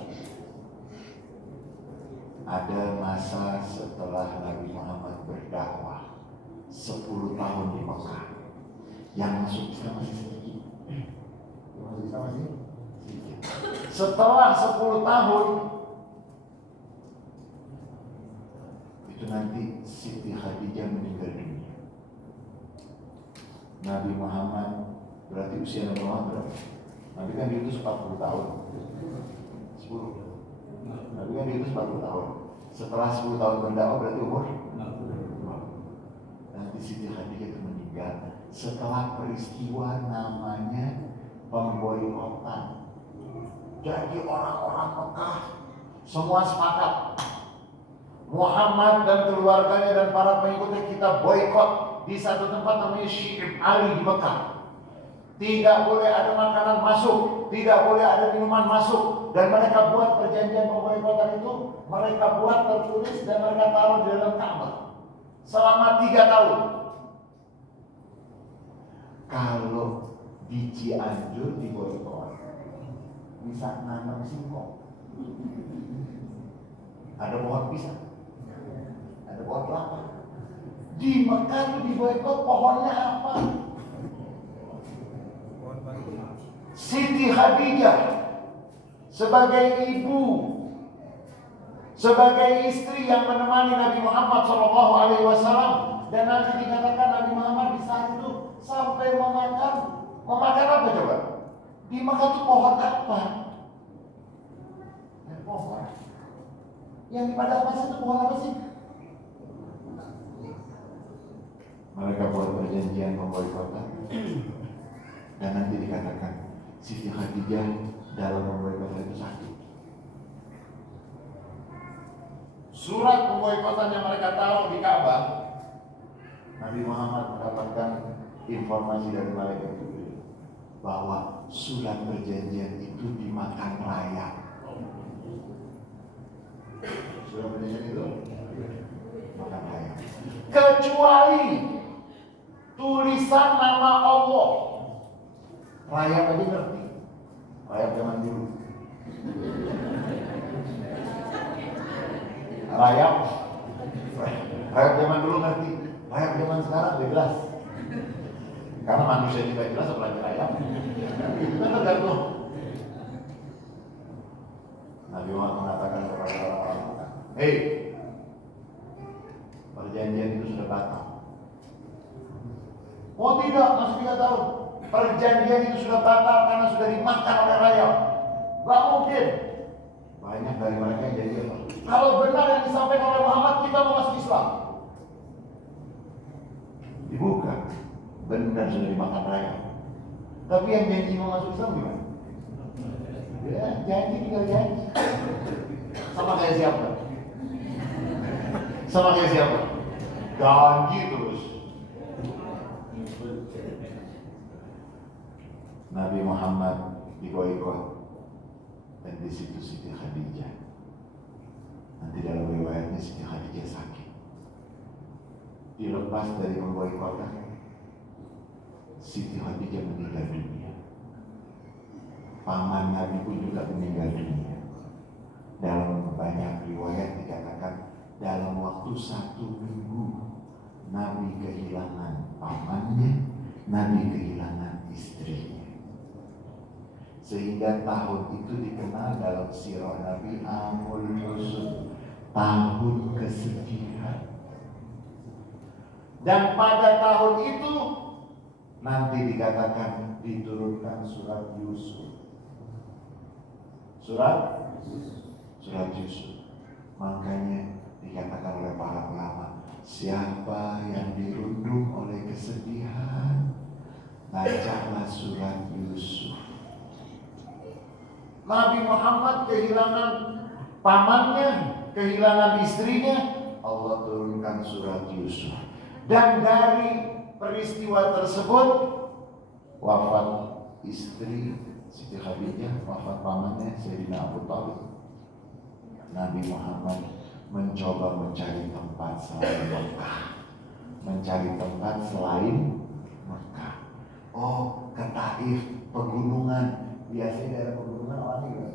Ada masa setelah Nabi Muhammad berdakwah 10 tahun di Mekah, yang masuk Islam masih sedikit. Setelah 10 tahun itu nanti Siti Khadijah meninggal dunia. Nabi Muhammad berarti usia Nabi Muhammad berapa? Nabi kan diutus 40 tahun. 10. Nabi kan diutus 40 tahun. Setelah 10 tahun berdakwah berarti umur 40. Nanti Siti Khadijah itu meninggal setelah peristiwa namanya pemboikotan. Jadi orang-orang Mekah semua sepakat, Muhammad dan keluarganya dan para pengikutnya kita boikot di satu tempat namanya Syi'ib Ali di Mekah. Tidak boleh ada makanan masuk, tidak boleh ada minuman masuk. Dan mereka buat perjanjian pemboikotan itu, mereka buat tertulis dan mereka taruh di dalam Ka'bah selama 3 tahun. Kalau di Cianjur diboikot, bisa nanam singkong. Ada pohon pisang, ada pohon kelapa. Di Mekah itu diboikot, pohonnya apa? Siti Khadijah sebagai ibu, sebagai istri yang menemani Nabi Muhammad SAW, dan nanti dikatakan Nabi Muhammad di saat itu sampai memakan apa coba? Di Mekah itu pohon apa? Pohon. Yang di padang pasir itu pohon apa sih? Mereka buat perjanjian pemboikotan. Dan nanti dikatakan Siti Khadijah dalam pemboikotan itu sakit. Surat pemboikotan yang mereka taruh di Ka'bah, Nabi Muhammad mendapatkan informasi dari malaikat Jibril bahwa surat perjanjian itu dimakan rayap. Surat perjanjian itu makan rayap. Kecuali tulisan nama Allah. Rayap aja ngerti. Rayap zaman dulu. Rayap zaman dulu ngerti. Rayap zaman sekarang bebas. Karena manusia tidak jelas apalagi rayap. Itu kan tergantung. Nabi Muhammad mengatakan kepada orang-orang, hei, perjanjian itu sudah batal. Oh tidak, masih 3 tahun. Perjanjian itu sudah batal karena sudah dimakan oleh rayap. Gak mungkin. Banyak dari mereka yang jadi apa? Kalau benar yang disampaikan oleh Muhammad, kita mau masuk Islam. Dibuka, benar sudah dimakan rayap. Tapi yang janji mau masuk Islam gimana? Ya, janji tinggal janji. Sama kayak siapa? Sama kayak siapa? Janji terus. Nabi Muhammad diboikot dan di situ Siti Khadijah. Nanti dalam riwayatnya Siti Khadijah sakit. Dilepas dari pemboikotan, Siti Khadijah meninggal dunia. Paman Nabi pun juga meninggal dunia. Dalam banyak riwayat dikatakan dalam waktu 1 minggu Nabi kehilangan pamannya, Nabi kehilangan istrinya. Sehingga tahun itu dikenal dalam sirah Nabi Amul Huzn, tahun kesedihan. Dan pada tahun itu nanti dikatakan diturunkan surat Yusuf. Surat Yusuf. Makanya dikatakan oleh para ulama, siapa yang dirundung oleh kesedihan, bacalah surat Yusuf. Nabi Muhammad kehilangan pamannya, kehilangan istrinya, Allah turunkan surat Yusuf. Dan dari peristiwa tersebut wafat istri Siti Khadijah, wafat pamannya Sayyidina Abu Thalib. Nabi Muhammad mencoba mencari tempat selain Mekah, mencari tempat selain Mekah. Oh, ke Taif, pegunungan. Biasanya daerah pegunungan orang juga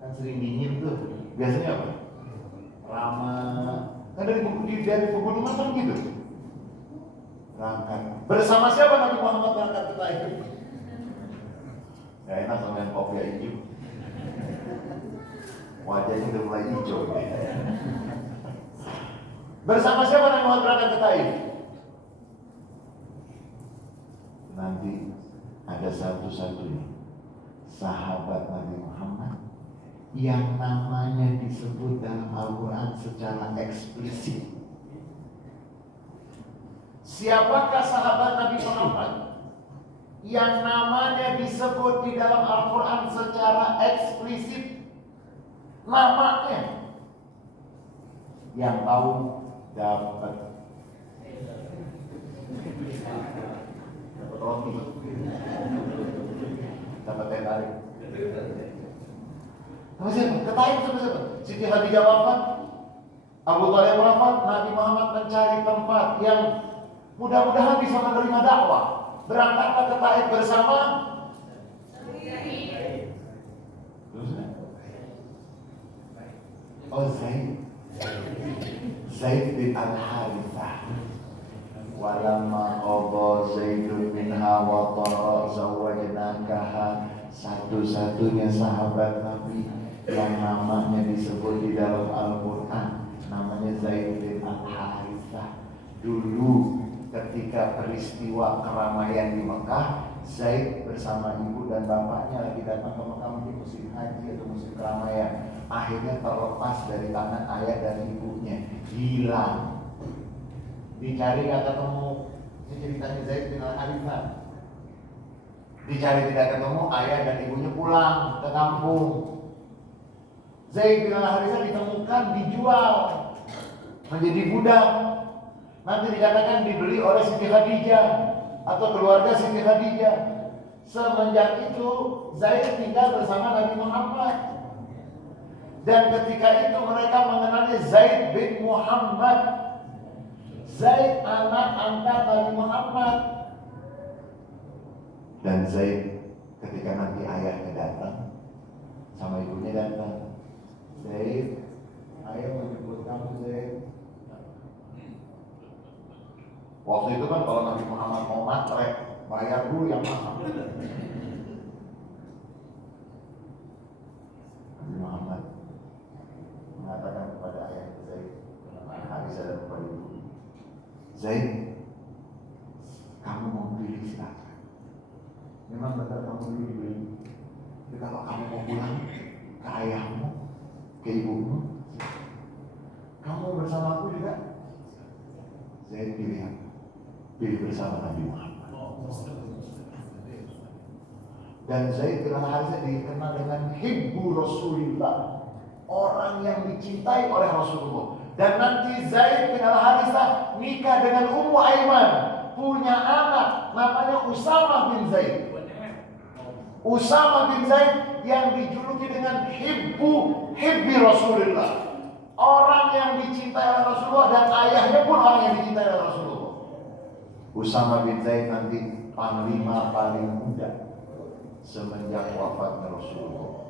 kan sering dingin tuh. Biasanya apa? Ramah. Kan dari pegunungan kan gitu. Berangkat. Bersama siapa Nabi Muhammad berangkat ke Taif? Gak enak sama yang kopi hijau. Wajahnya udah mulai hijau. Bersama siapa Nabi Muhammad berangkat ke Taif? Nanti ada satu-satunya sahabat Nabi Muhammad yang namanya disebut dalam Al-Quran secara eksplisit. Siapakah sahabat Nabi Muhammad yang namanya disebut di dalam Al-Quran secara eksplisit? Namanya yang tahu dapat roti, dapat teh tarik. Sama siapa? Ketahui sama siapa? Siti Khadijah wafat, Abu Thalib wafat, Nabi Muhammad mencari tempat yang mudah-mudahan bisa menerima dakwah. Berangkatlah ke Taif bersama Zaid bin Al-Harithah. Walamma qada Zaidun minha wa tara zawajnakaha, satu-satunya sahabat Nabi yang namanya disebut di dalam Al-Quran, namanya Zaid bin Al-Harithah. Dulu ketika peristiwa keramaian di Mekah, Zaid bersama ibu dan bapaknya lagi datang ke Mekah mungkin musim haji atau musim keramaian. Akhirnya terlepas dari tangan ayah dan ibunya, hilang. Dicari gak ketemu. Ini ceritanya Zaid bin Al-Harithah. Dicari tidak ketemu, ayah dan ibunya pulang ke kampung. Zaid bin Al-Harithah ditemukan dijual menjadi budak. Nanti dikatakan dibeli oleh Siti Khadijah atau keluarga Siti Khadijah. Semenjak itu Zaid tinggal bersama Nabi Muhammad. Dan ketika itu mereka mengenali Zaid bin Muhammad. Zaid anak angkat Nabi Muhammad. Dan Zaid ketika nanti ayahnya datang sama ibunya datang, Zaid, ayah menyebut kamu Zaid. Waktu itu kan kalau Nabi Muhammad mau matre, bayar dulu yang mahal. Nabi Muhammad mengatakan kepada ayah Zaid, Aisyah dan kepada ibu, Zaid, kamu mau pilih silakan. Memang benar kamu pilih. Tapi kalau kamu mau pulang ke ayahmu, ke ibumu, kamu bersama aku juga. Zaid pilih apa? Pilih bersama Nabi Muhammad. Dan Zaid bin Al-Harithah dikenal dengan Hibbu Rasulillah, orang yang dicintai oleh Rasulullah. Dan nanti Zaid bin Al-Harithah nikah dengan Ummu Aiman, punya anak namanya Usama bin Zaid. Usama bin Zaid yang dijuluki dengan Hibbi Rasulillah, orang yang dicintai oleh Rasulullah, dan ayahnya pun orang yang dicintai oleh Rasulullah. Usama bin Zaid nanti panglima paling muda semenjak wafatnya Rasulullah.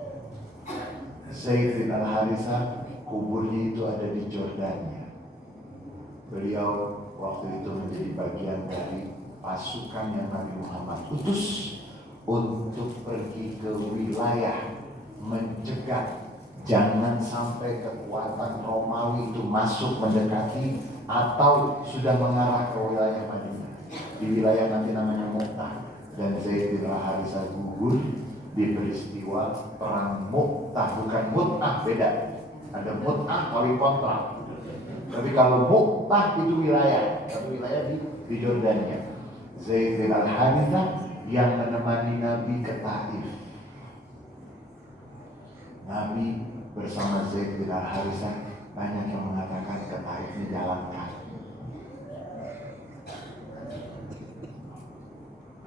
Zaid bin Al-Harithah kuburnya itu ada di Jordania. Beliau waktu itu menjadi bagian dari pasukan yang Nabi Muhammad utus untuk pergi ke wilayah mencegah jangan sampai kekuatan Romawi itu masuk mendekati atau sudah mengarah ke wilayah Madinah. Di wilayah nanti namanya Mu'tah. Dan Zaid bin Al-Harithah gugur di peristiwa perang Mu'tah. Bukan Mu'tah, beda. Ada Mu'tah kawin kontrak. Tapi kalau Mu'tah itu wilayah, satu wilayah di Jordania. Zaid bin Al-Harithah yang menemani Nabi ke Taif. Nabi bersama Zaid bin Al-Harithah, banyak yang mengatakan ke Taif ini jalan kaki.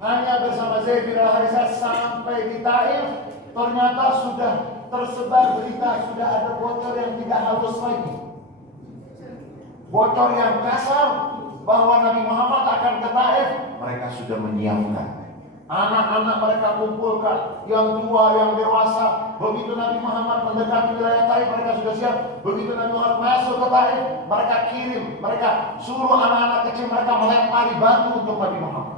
Hanya bersama Zaid bin Al-Harithah sampai di Taif, ternyata sudah tersebar berita, sudah ada bocor yang tidak halus lagi. Bocor yang kasar bahwa Nabi Muhammad akan ke Taif. Mereka sudah menyiapkan. Anak-anak mereka kumpulkan, yang tua, yang dewasa. Begitu Nabi Muhammad mendekati wilayah Taif, mereka sudah siap. Begitu Nabi Muhammad masuk ke Taif, mereka kirim, mereka suruh anak-anak kecil mereka melempari batu untuk Nabi Muhammad.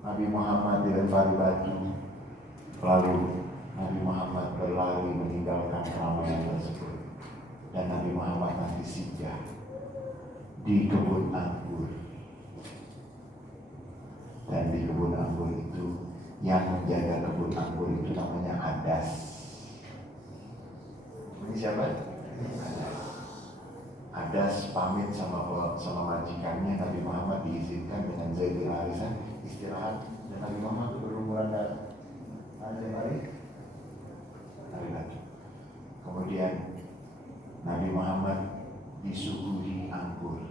Nabi Muhammad dilempari batu, lalu Nabi Muhammad berlari meninggalkan keramaian tersebut. Dan Nabi Muhammad nanti singgah di kebun anggur. Dan di kebun anggur itu, yang menjaga kebun anggur itu namanya Adas. Ini siapa? Adas pamit sama majikannya. Nabi Muhammad diizinkan dengan Zaid bin Harithah istirahat. Dan Nabi Muhammad itu berumuran hari lagi. Kemudian Nabi Muhammad disuguhi anggur.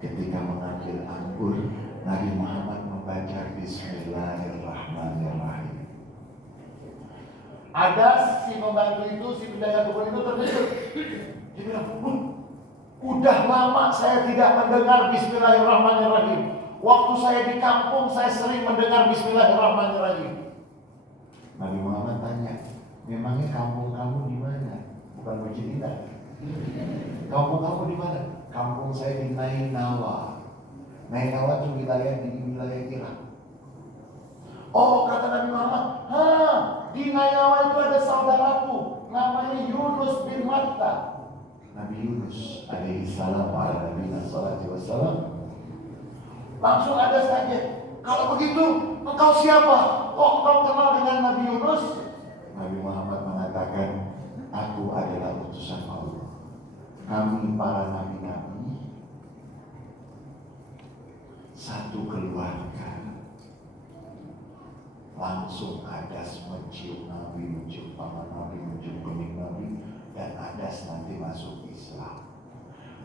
Ketika mengambil anggur, Nabi Muhammad membaca Bismillahirrahmanirrahim. Ada si pembantu itu, si penjaga kebun itu terkejut. Dia bilang, udah lama saya tidak mendengar Bismillahirrahmanirrahim. Waktu saya di kampung, saya sering mendengar Bismillahirrahmanirrahim. Nabi Muhammad tanya, memangnya kampung kamu di mana? Bukan Masjid Indah. Kampung kamu di mana? Kampung saya di Nainawa. Nainawa itu wilayah Irak. Oh, kata Nabi Muhammad, di Nainawa itu ada saudaraku, namanya Yunus bin Matta. Nabi Yunus alaihi salam ala nabiyina sallallahu alaihi wasallam. Langsung ada saja. Kalau begitu, engkau siapa? Kok kau kenal dengan Nabi Yunus? Nabi Muhammad mengatakan, aku adalah utusan Allah. Kami para nabi-nabi satu keluarga. Langsung Adas mencium Nabi, mencium tangan Nabi, mencium kening Nabi, dan Adas nanti masuk Islam.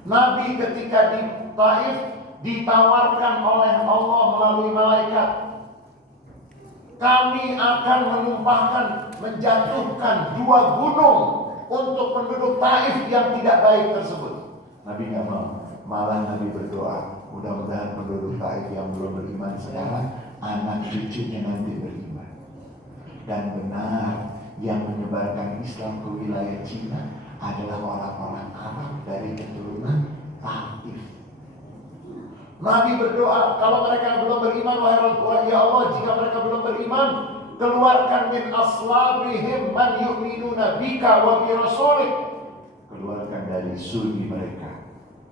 Nabi ketika di Taif ditawarkan oleh Allah melalui malaikat, kami akan menumpahkan, menjatuhkan 2 gunung untuk penduduk Taif yang tidak baik tersebut. Nabi nggak mau, malah Nabi berdoa, mudah-mudahan penduduk Taif yang belum beriman sekarang, anak cucunya nanti beriman. Dan benar, yang menyebarkan Islam ke wilayah Cina adalah orang-orang Arab dari keturunan Taif. Nabi berdoa, kalau mereka belum beriman, wahai ya Allah, jika mereka belum beriman, keluarkan min aslabihim man yu'minuna bika wa bi rasulik. Keluarkan dari sulbi mereka,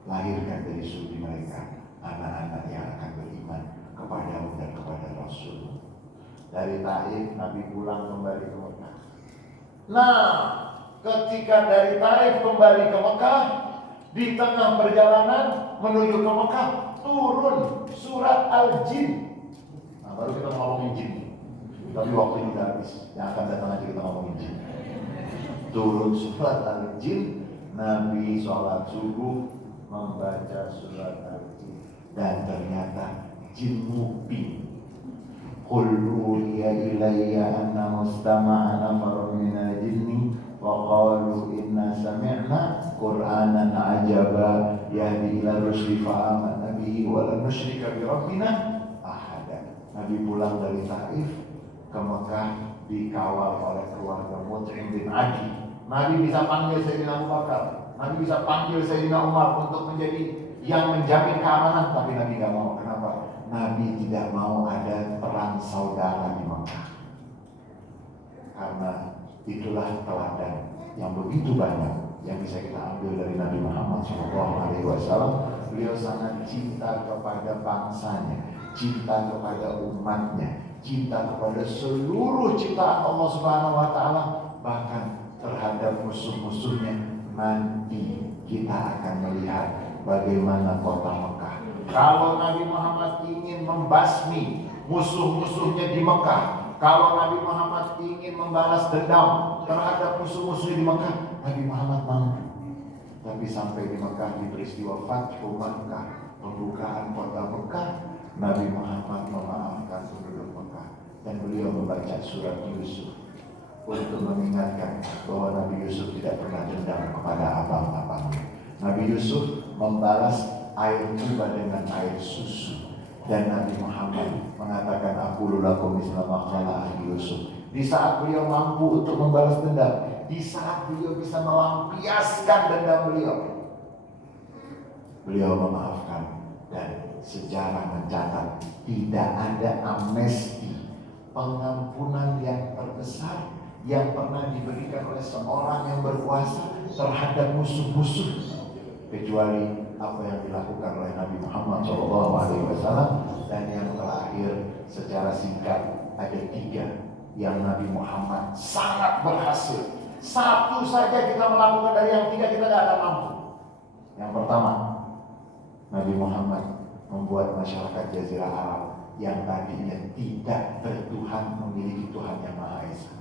lahirkan dari sulbi mereka anak-anak yang akan beriman kepadamu dan kepada Rasul. Dari Taif Nabi pulang kembali ke Mekah. Nah, ketika dari Taif kembali ke Mekah, di tengah perjalanan menuju ke Mekah, turun surat Al-Jin. Nah, baru kita ngomongin jin. Tapi waktu ini udah habis. Yang akan datang aja kita ngomongin jin. Turun surat Al-Jin. Nabi sholat subuh membaca surat Al-Jin. Dan ternyata jin muping. Qul uhiya ilayya anna mustama'a nafarun minal jinni wa qalu inna sami'na qur'anan ajaba yahdi ila rusdi fa amanna bihi wa lan nusyrika bi rabbina ahada. Nabi pulang dari Taif ke Mekah dikawal oleh keluarga Mut'im bin Adi. Nabi bisa panggil Sayyidina Abu Bakar, Nabi bisa panggil Sayyidina Umar untuk menjadi yang menjamin keamanan, tapi Nabi tidak mau. Kenapa? Nabi tidak mau ada perang saudara di Mekah. Karena itulah teladan yang begitu banyak yang bisa kita ambil dari Nabi Muhammad SAW. Beliau sangat cinta kepada bangsanya, cinta kepada umatnya, cinta kepada seluruh ciptaan Allah Subhanahu Wa Taala, bahkan terhadap musuh-musuhnya. Nanti kita akan melihat bagaimana kota Mekah. Kalau Nabi Muhammad ingin membasmi musuh-musuhnya di Mekah, kalau Nabi Muhammad ingin membalas dendam terhadap musuh-musuhnya di Mekah, Nabi Muhammad mampu. Tapi sampai di Mekah, di peristiwa Fathu Makkah, pembukaan kota Mekah, Nabi Muhammad memaafkan penduduk Mekah. Dan beliau membaca surat Yusuf untuk mengingatkan bahwa Nabi Yusuf tidak pernah dendam kepada abang-abangnya. Nabi Yusuf membalas air tuba dengan air susu. Dan Nabi Muhammad mengatakan, aku lulakum misla maqala ahli Yusuf. Di saat beliau mampu untuk membalas dendam, di saat beliau bisa melampiaskan dendam beliau, beliau memaafkan. Dan sejarah mencatat tidak ada amnesti, pengampunan yang terbesar yang pernah diberikan oleh seorang yang berkuasa terhadap musuh-musuh, kecuali apa yang dilakukan oleh Nabi Muhammad SAW. Dan yang terakhir, secara singkat, ada 3 yang Nabi Muhammad sangat berhasil. Satu saja kita melakukan dari yang 3, kita tidak akan mampu. Yang pertama, Nabi Muhammad membuat masyarakat Jazirah Arab yang tadinya tidak bertuhan memiliki Tuhan yang Maha Esa.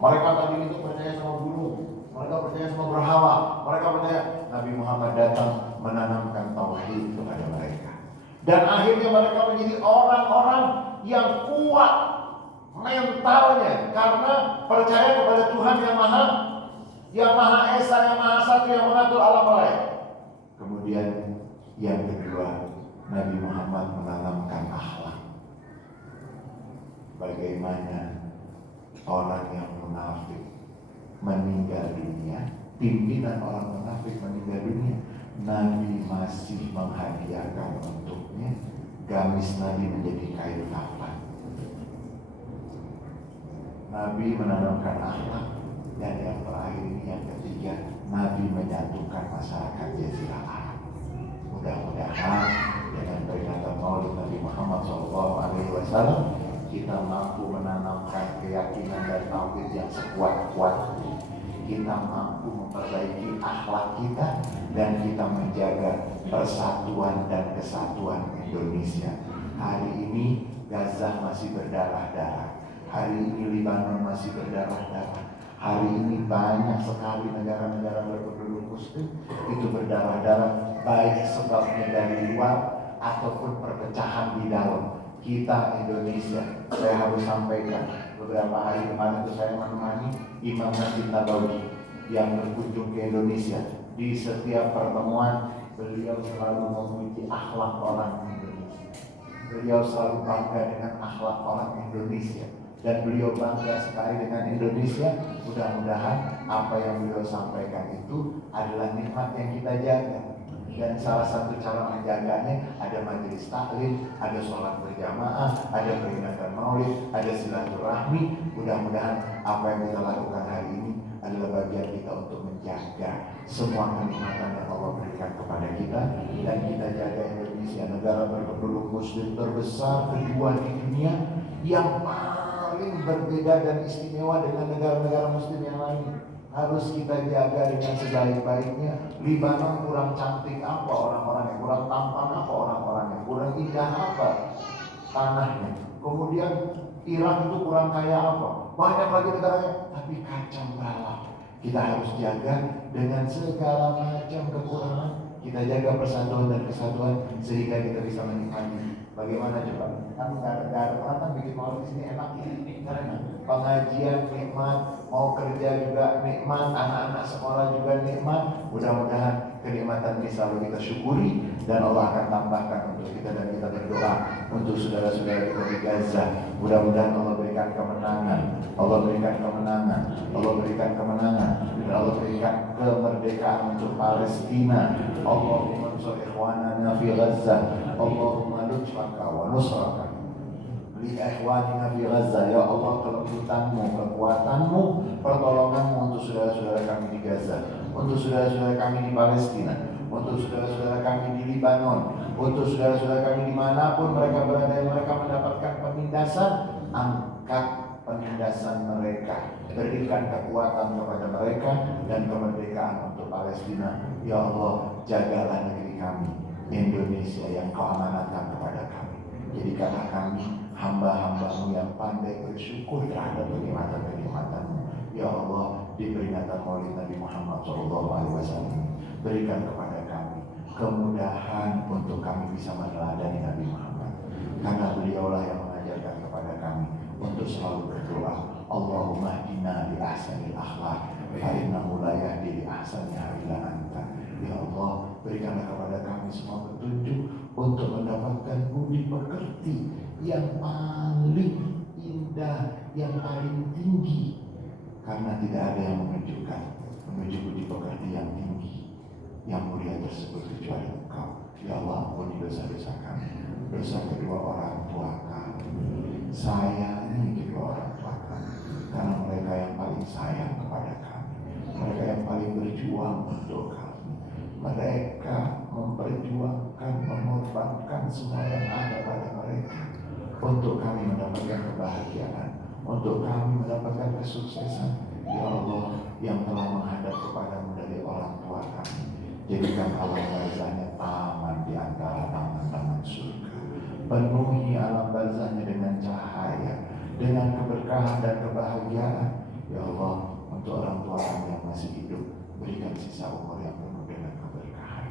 Mereka tadi itu percaya sama gunung, mereka percaya sama berhala, mereka percaya. Nabi Muhammad datang menanamkan tauhid kepada mereka. Dan akhirnya mereka menjadi orang-orang yang kuat mentalnya karena percaya kepada Tuhan yang Maha Esa, yang Maha Satu, yang mengatur alam raya. Kemudian yang kedua, Nabi Muhammad menanamkan akhlak. Bagaimana orang yang munafik meninggal dunia, pimpinan orang munafik meninggal dunia, Nabi masih menghadiahkan untuknya gamis Nabi menjadi kain kafan. Nabi menanamkan akhlak. Dan yang terakhir ini, yang ketiga, Nabi menyatukan masyarakat Jazirah Arab. Mudah-mudahan dengan peringatan Maulid Nabi Muhammad SAW, kita mampu menanamkan keyakinan dan tauhid yang sekuat-kuatnya, kita mampu memperbaiki akhlak kita, dan kita menjaga persatuan dan kesatuan Indonesia. Hari ini Gaza masih berdarah-darah, hari ini Libanon masih berdarah-darah, hari ini banyak sekali negara-negara berpenduduk muslim itu berdarah-darah, baik sebabnya dari luar ataupun perpecahan di dalam. Kita Indonesia, saya harus sampaikan, beberapa hari kemarin itu saya menemani Imam Masjid Nabawi yang berkunjung ke Indonesia. Di setiap pertemuan beliau selalu memuji akhlak orang Indonesia. Beliau selalu bangga dengan akhlak orang Indonesia, dan beliau bangga sekali dengan Indonesia. Mudah-mudahan apa yang beliau sampaikan itu adalah nikmat yang kita jaga. Dan salah satu cara menjaganya ada majelis taklim, ada sholat berjamaah, ada peringatan maulid, ada silaturahmi. Mudah-mudahan apa yang kita lakukan hari ini adalah bagian kita untuk menjaga semua kenikmatan yang Allah berikan kepada kita, dan kita jaga Indonesia, negara berpenduduk muslim terbesar kedua di dunia, yang paling berbeda dan istimewa dengan negara-negara muslim yang lain. Harus kita jaga dengan sebaik-baiknya. Libanon kurang cantik apa orang-orangnya, kurang tampan apa orang-orangnya, kurang indah apa tanahnya. Kemudian Irak itu kurang kaya apa, banyak lagi negaranya, tapi kacang balau. Kita harus jaga dengan segala macam kekurangan. Kita jaga persatuan dan kesatuan sehingga kita bisa menikmati. Bagaimana coba? Kan nggak ada orang kan bikin maulid di sini enak ini karena pengajian nikmat, mau kerja juga nikmat, anak-anak sekolah juga nikmat. Mudah-mudahan kenikmatan ini selalu kita syukuri, dan Allah akan tambahkan untuk kita, dan kita berdoa untuk saudara-saudara kita di Gaza. Mudah-mudahan Allah berikan kemenangan, Allah berikan kemenangan, Allah berikan kemenangan, dan Allah berikan kemerdekaan untuk Palestina. Allahumma ansur ikhwanana fi Gaza, Allahumma lutfaka wa nusraka li ikhwanina fi Gaza. Ya Allah, kelembutanmu, kekuatanmu, pertolonganmu untuk saudara-saudara kami di Gaza, untuk saudara-saudara kami di Palestina, untuk saudara-saudara kami di Libanon, untuk saudara-saudara kami dimanapun mereka berada, mereka mendapatkan penindasan. Angkat penindasan mereka, berikan kekuatan kepada mereka dan kemerdekaan untuk Palestina. Ya Allah, jagalah negeri kami Indonesia yang Kau amanatkan kepada kami. Jadikanlah kami hamba-hambamu yang pandai bersyukur terhadap kenikmatan-kenikmatan-Mu. Ya Allah, di peringatan Maulid Nabi Muhammad SAW, berikan kepada kami kemudahan untuk kami bisa meneladani Nabi Muhammad, karena beliaulah yang mengajarkan kepada kami untuk selalu berdoa, Allahumma hdina li ahsanil akhlaq fa innahu la yahdi li ahsaniha illa anta. Ya Allah, berikanlah kepada kami semua petunjuk untuk mendapatkan budi pekerti yang paling indah, yang paling tinggi, karena tidak ada yang menunjukkan menuju budi pekerti yang tinggi, yang mulia tersebut kecuali Engkau. Ya Allah, ampuni dosa-dosa kami, dosa kedua orang tua kami. Sayangi kedua orang tua kami, karena mereka yang paling sayang kepada kami, mereka yang paling berjuang untuk kami. Mereka memperjuangkan, mengorbankan semua yang ada pada mereka untuk kami mendapatkan kebahagiaan, untuk kami mendapatkan kesuksesan. Ya Allah, yang telah menghadap kepadamu dari orang tua kami, jadikan alam barzahnya taman di antara taman-taman surga. Penuhi alam barzahnya dengan cahaya, dengan keberkahan dan kebahagiaan. Ya Allah, untuk orang tua kami yang masih hidup, berikan sisa umur yang penuh dengan keberkahan.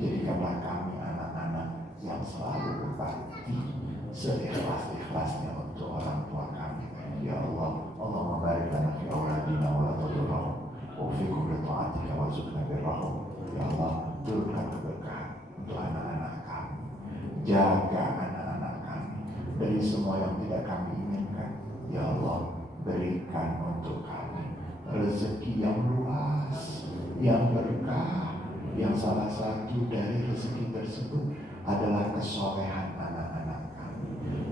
Jadikanlah kami anak-anak yang selalu berbakti seikhlas-ikhlasnya untuk orang tua kami. Ya Allah, Allahumma barik lana fi auladina wa la tadurrahum wa fi kulli ta'atika warzuqna birrahum. Ya Allah, turunkan keberkahan untuk anak-anak kami. Jaga anak-anak kami dari semua yang tidak kami inginkan. Ya Allah, berikan untuk kami rezeki yang luas, yang berkah, yang salah satu dari rezeki tersebut adalah kesolehan anak-anak kami,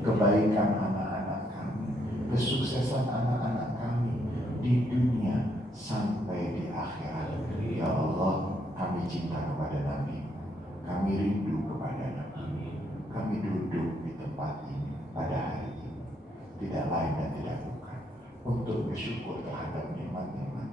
kebaikan anak-anak kami, kesuksesan anak-anak kami di dunia sampai di akhirat. Ya Allah, kami cinta kepada Nabi, kami rindu kepada Nabi, kami duduk di tempat ini pada hari ini tidak lain dan tidak bukan untuk bersyukur terhadap nikmat-nikmat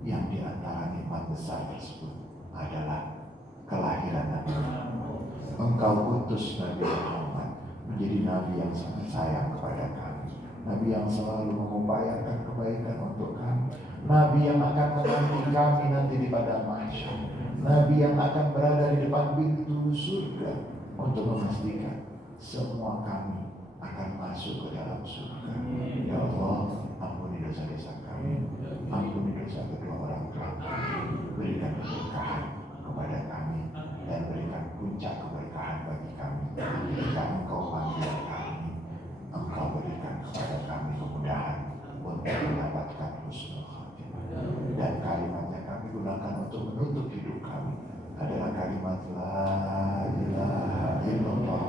yang diantara nikmat besar tersebut adalah kelahiran Nabi Muhammad. Engkau utus Nabi Muhammad menjadi Nabi yang sangat sayang kepada kami, Nabi yang selalu mengupayakan kebaikan untuk kami, Nabi yang akan menanti kami nanti di padang mahsyar, Nabi yang akan berada di depan pintu surga untuk memastikan semua kami akan masuk ke dalam surga. Ya Allah, ampuni dosa-dosa kami, ampuni dosa kedua orang tua kami, berikan keberkahan kepada kami dan berikan puncak keberkahan bagi kami. Jika Engkau panggil kami, Engkau berikan kepada kami kemudahan untuk mendapatkan husnul khatimah. Dan kalimat yang kami gunakan untuk menutup hidup kami adalah kalimat la ilaha illallah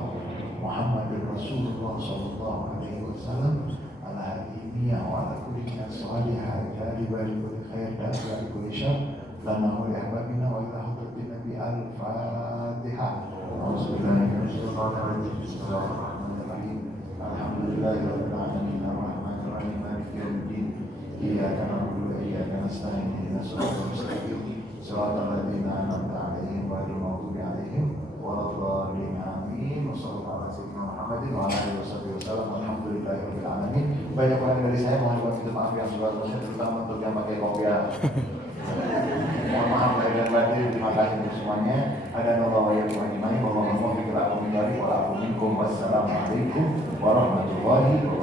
Muhammadur Rasulullah sallallahu alaihi wasallam ala hadiniya wa ala kulli salihah jadi bari kulli khair dan bari kulli syar lana wa li ahbabina wa ila hadratin nabi al-fatihah. Auzubillahi minasyaitonir rajim. Bismillahirrahmanirrahim. Alhamdulillahirabbil alamin arrahmanir rahim maliki yaumiddin. Iyyaka na'budu wa iyyaka nasta'in ihdinas siratal mustaqim siratal ladzina an'amta 'alaihim ghairil maghdubi 'alaihim waladdallin. Amin. Wassallallahu ala sayyidina Muhammadin wa ala alihi wasallam. Alhamdulillahirabbil alamin. Banyak banget dari saya, mohon minta maaf yang sebelumnya, terutama untuk yang pakai kopiah. Mohon maaf lahir dan batin. Terima kasih untuk semuanya. Ada nolak yang menimani bahwa ngomong di gerak dari walaupun minkum. Wassalamualaikum warahmatullahi wabarakatuh.